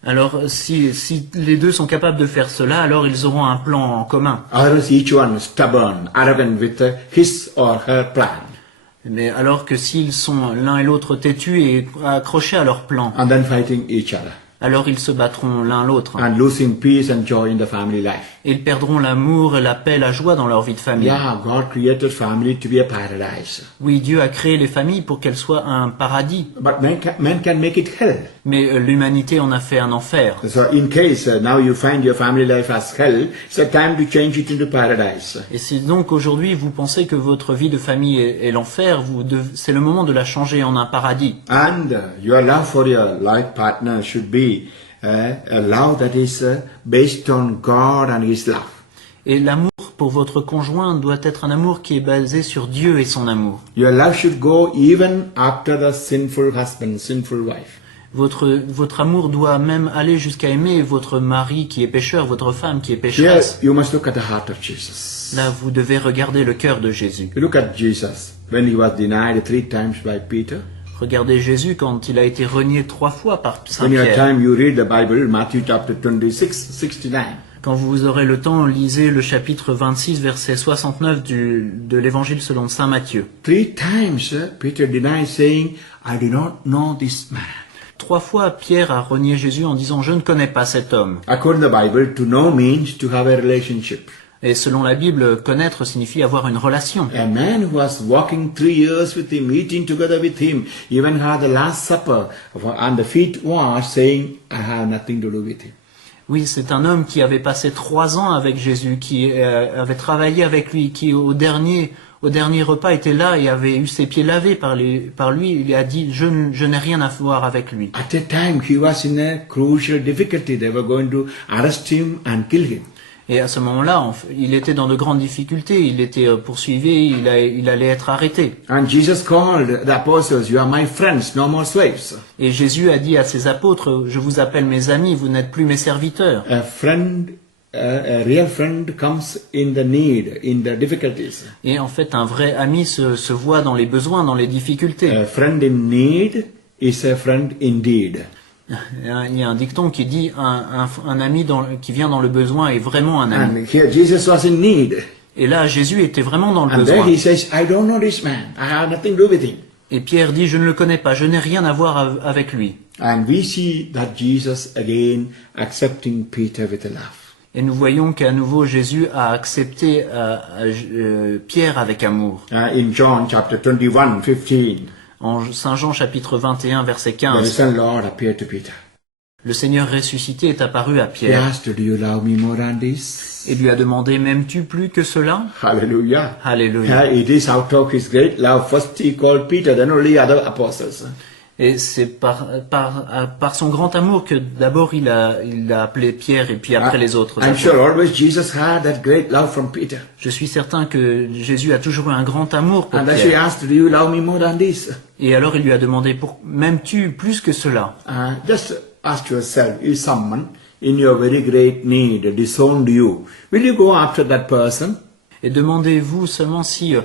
Alors si les deux sont capables de faire cela, alors ils auront un plan en commun. Otherwise, each one is stubborn, arrogant with his or her plan. Mais alors que s'ils sont l'un et l'autre têtus et accrochés à leur plan, And then fighting each other. alors ils se battront l'un l'autre. And losing peace and joy in the family life. Et ils perdront l'amour, la paix, la joie dans leur vie de famille. Yeah, God created family to be a paradise. Oui, Dieu a créé les familles pour qu'elles soient un paradis. But man can make it hell. Mais l'humanité en a fait un enfer. So in case now you find your family life as hell, it's a time to change it into paradise. Et si donc aujourd'hui vous pensez que votre vie de famille est l'enfer, c'est le moment de la changer en un paradis. And your love for your life partner should be a love that is based on God and His love. Et l'amour pour votre conjoint doit être un amour qui est basé sur Dieu et son amour. Your love should go even after the sinful husband, sinful wife. Votre amour doit même aller jusqu'à aimer votre mari qui est pécheur, votre femme qui est Here pécheresse. you must look at the heart of Jesus. Là, vous devez regarder le cœur de Jésus. You look at Jesus when he was denied 3 times by Peter. Regardez Jésus quand il a été renié 3 fois par Saint When you have Pierre. time, you read the Bible, Matthew chapter 26, 69. Quand vous aurez le temps, lisez le chapitre 26, verset 69 de l'évangile selon Saint Matthieu. 3 times Peter denied, saying, I do not know this man. 3 fois, Pierre a renié Jésus en disant « Je ne connais pas cet homme According to the Bible, to know means to have a relationship. ». Et selon la Bible, connaître signifie avoir une relation. A man who was walking 3 years with him, eating together with him, even had the Last Supper and the feet washed, saying, I have nothing to do with him. Oui, c'est un homme qui avait passé 3 ans avec Jésus, qui avait travaillé avec lui, qui au dernier repas était là et avait eu ses pieds lavés par lui. Il a dit, je n'ai rien à voir avec lui. At that time, he was in a crucial difficulty. They were going to arrest him and kill him. Et à ce moment-là, il était dans de grandes difficultés, il était poursuivi, il allait être arrêté. And Jesus called the apostles, you are my friends, no more slaves. Et Jésus a dit à ses apôtres, je vous appelle mes amis, vous n'êtes plus mes serviteurs. A friend, a real friend comes in the need, in the difficulties. Et en fait, un vrai ami se voit dans les besoins, dans les difficultés. A friend in need is a friend indeed. Il y a un dicton qui dit un ami qui vient dans le besoin est vraiment un ami. And here Jesus was in need. Et là, Jésus était vraiment dans le And there besoin. he says, I don't know this man. I have nothing to do with him. Et Pierre dit, je ne le connais pas, je n'ai rien à voir avec lui. And we see that Jesus again accepting Peter with love. Et nous voyons qu'à nouveau Jésus a accepté Pierre avec amour. In John chapter 21, 15, En Saint Jean chapitre 21 verset the 15, risen Lord appeared to Peter. le Seigneur ressuscité est apparu à He Pierre asked, do you love me more than this? et lui a demandé, m'aimes-tu plus que cela? Hallelujah. Alléluia. It is out of his great love. First he called Peter, then only other apostles. Et c'est par son grand amour que d'abord il a appelé Pierre et puis après les autres. I'm sure always Jesus had that great love from Peter. Je suis certain que Jésus a toujours eu un grand amour pour And then she Pierre. asked, do you love me more than this? Et alors il lui a demandé, m'aimes-tu plus que cela? Just ask yourself, if someone in your very great need disowned you, will you go after that person? Et demandez-vous seulement si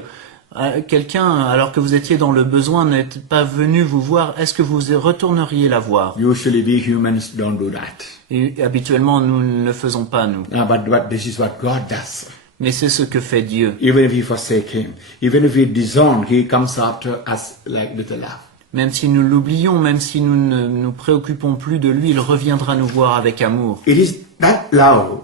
quelqu'un, alors que vous étiez dans le besoin, n'est pas venu vous voir, est-ce que vous retourneriez la voir? Usually we humans don't do that. Et habituellement, nous ne le faisons pas, nous. But this is what God does. Mais c'est ce que fait Dieu. Even if we forsake Him, even if we disown, He comes after us like with love. Même si nous l'oublions, même si nous ne nous préoccupons plus de lui, il reviendra nous voir avec amour. It is that love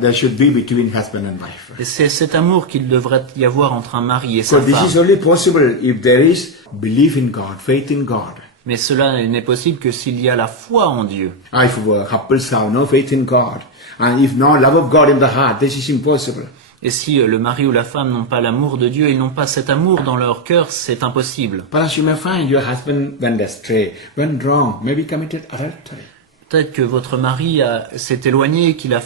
there should be between husband and wife. Et c'est cet amour qu'il devrait y avoir entre un mari et sa So this femme. is only possible if there is belief in God, faith in God. Mais cela n'est possible que s'il y a la foi en Dieu. If couples have no faith in God, and if no love of God in the heart, this is impossible. Et si le mari ou la femme n'ont pas l'amour de Dieu, ils n'ont pas cet amour dans leur cœur, c'est impossible. Perhaps you may find your husband went astray, went wrong, maybe committed adultery. Peut-être que votre mari s'est éloigné, qu'il a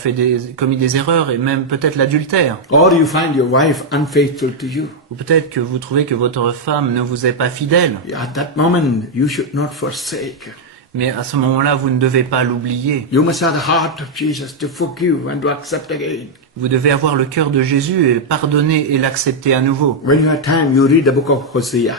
commis des erreurs et même peut-être l'adultère. Or you find your wife unfaithful to you. Ou peut-être que vous trouvez que votre femme ne vous est pas fidèle. At that moment, you should not forsake. Mais à ce moment-là, vous ne devez pas l'oublier. You must have the heart of Jesus to forgive and to accept again. Vous devez avoir le cœur de Jésus et pardonner et l'accepter à nouveau. When you have time, you read the book of Hosea.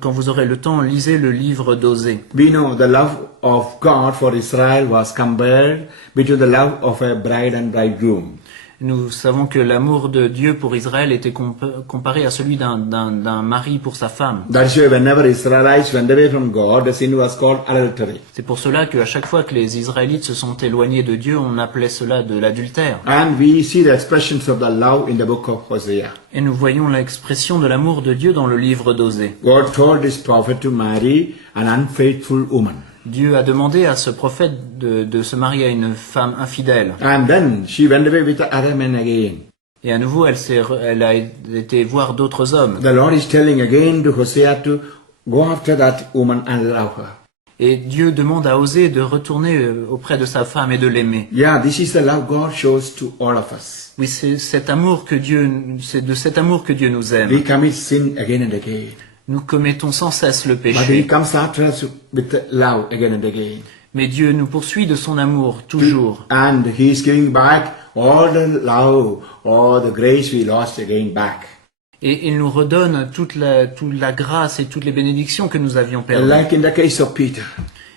Quand vous aurez le temps, lisez le livre d'Osée. We know the love of God for Israel was compared between the love of a bride and bridegroom. Nous savons que l'amour de Dieu pour Israël était comparé à celui d'un mari pour sa femme. That's why whenever Israelites went away from God, the sin was called adultery. C'est pour cela qu'à chaque fois que les Israélites se sont éloignés de Dieu, on appelait cela de l'adultère. And we see the expressions of the love in the book of Hosea. Et nous voyons l'expression de l'amour de Dieu dans le livre d'Osée. God told his prophet to marry an unfaithful woman. Dieu a demandé à ce prophète de se marier à une femme infidèle. And then she went away with the other men again. Et à nouveau, elle a été voir d'autres hommes. The Lord is telling again to Hosea to go after that woman and love her. Et Dieu demande à Osée de retourner auprès de sa femme et de l'aimer. Yeah, this is the love God shows to all of us. Oui, c'est de cet amour que Dieu nous aime. We commit sin again and again. Nous commettons sans cesse le But He péché. comes after us with love again and again. Mais Dieu nous poursuit de son amour, toujours. And He is giving back all the love, all the grace we lost again back. Et il nous redonne toute la grâce et toutes les bénédictions que nous avions perdues. Like in the case of Peter.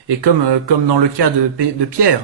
Et comme dans le cas de Pierre,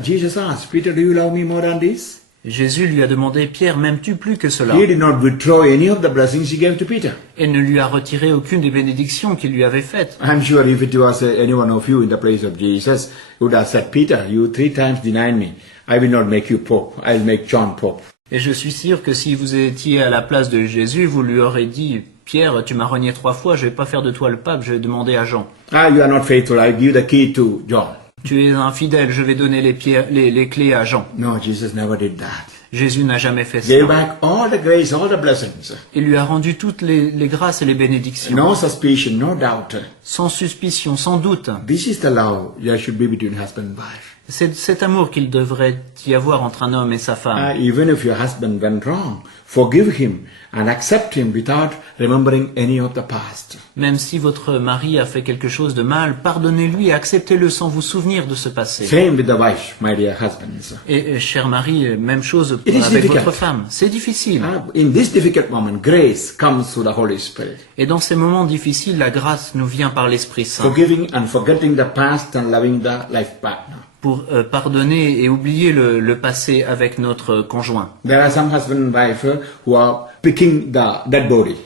Jesus asked, Peter, do you love me more than this? Jésus lui a demandé, Pierre, m'aimes-tu plus que cela? He did not withdraw any of the blessings He gave to Peter. Et ne lui a retiré aucune des bénédictions qu'il lui avait faites. I'm sure if it was any one of you in the place of Jesus, he would have said, Peter, you 3 times denied me. I will not make you Pope. I'll make John Pope. Et je suis sûr que si vous étiez à la place de Jésus, vous lui aurez dit, Pierre, tu m'as renié 3 fois, je vais pas faire de toi le pape, je vais demander à Jean. Ah, you are not faithful. I give the key to John. Tu es infidèle, je vais donner les clés à Jean. No, Jesus never did that. Jésus n'a jamais fait Gave ça. back all the grace, all the blessings. Il lui a rendu toutes les grâces et les bénédictions. No suspicion, no doubt. Sans suspicion, sans doute. This is the love there should be between husband and wife. C'est cet amour qu'il devrait y avoir entre un homme et sa femme. Even if your husband went wrong, forgive him and accept him without remembering any of the past. Même si votre mari a fait quelque chose de mal, pardonnez-lui et acceptez-le sans vous souvenir de ce passé. Same with the wife, my dear husbands. Et cher mari, même chose It is avec difficult. votre femme. C'est difficile. In this difficult moment, grace comes through the Holy Spirit. Et dans ces moments difficiles, la grâce nous vient par l'Esprit Saint. Forgiving and forgetting the past and loving the life partner. Pour pardonner et oublier le passé avec notre conjoint. There are some husband and wife who are picking the dead body.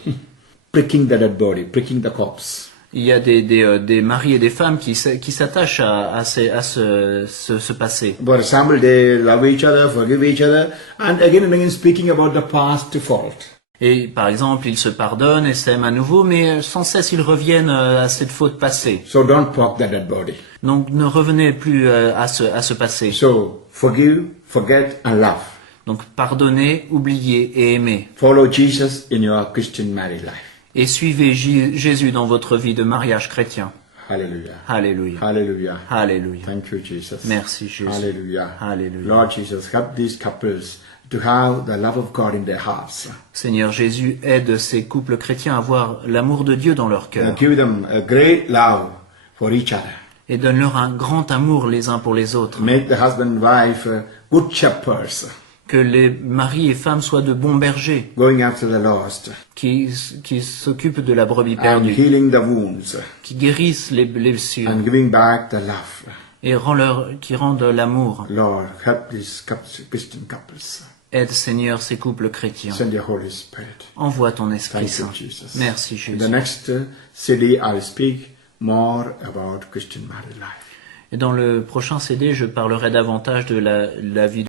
Picking the dead body, picking the corpse. Il y a des maris et des femmes qui s'attachent à ce passé. For example, they love each other, forgive each other, and again speaking about the past fault. Et par exemple, ils se pardonnent et s'aiment à nouveau, mais sans cesse ils reviennent à cette faute passée. So don't poke the dead body. Donc ne revenez plus à ce passé. So forgive, forget, and love. Donc pardonnez, oubliez et aimez. Follow Jesus in your Christian married life. Et suivez Jésus dans votre vie de mariage chrétien. Hallelujah. Alléluia. Hallelujah. Alléluia. Thank you, Jesus. Merci Jésus. Hallelujah. Hallelujah. Lord Jesus, help these couples to have the love of God in their hearts. Seigneur Jésus, aide ces couples chrétiens à avoir l'amour de Dieu dans leur cœur. Give them a great love for each other. Et donne-leur un grand amour les uns pour les autres. Make the husband and wife good shepherds, Que les maris et femmes soient de bons bergers, going after the lost qui s'occupent de la brebis and perdue, healing the wounds qui guérissent les blessures and giving back the love. et qui rendent l'amour. Lord, help these Christian couples. Aide Seigneur ces couples chrétiens. Send your Holy Spirit. Envoie ton Esprit Thank you, Saint. Jesus. Merci In Jésus. the next CD, I'll speak more about Christian married life. Et dans le prochain CD, je parlerai davantage de la vie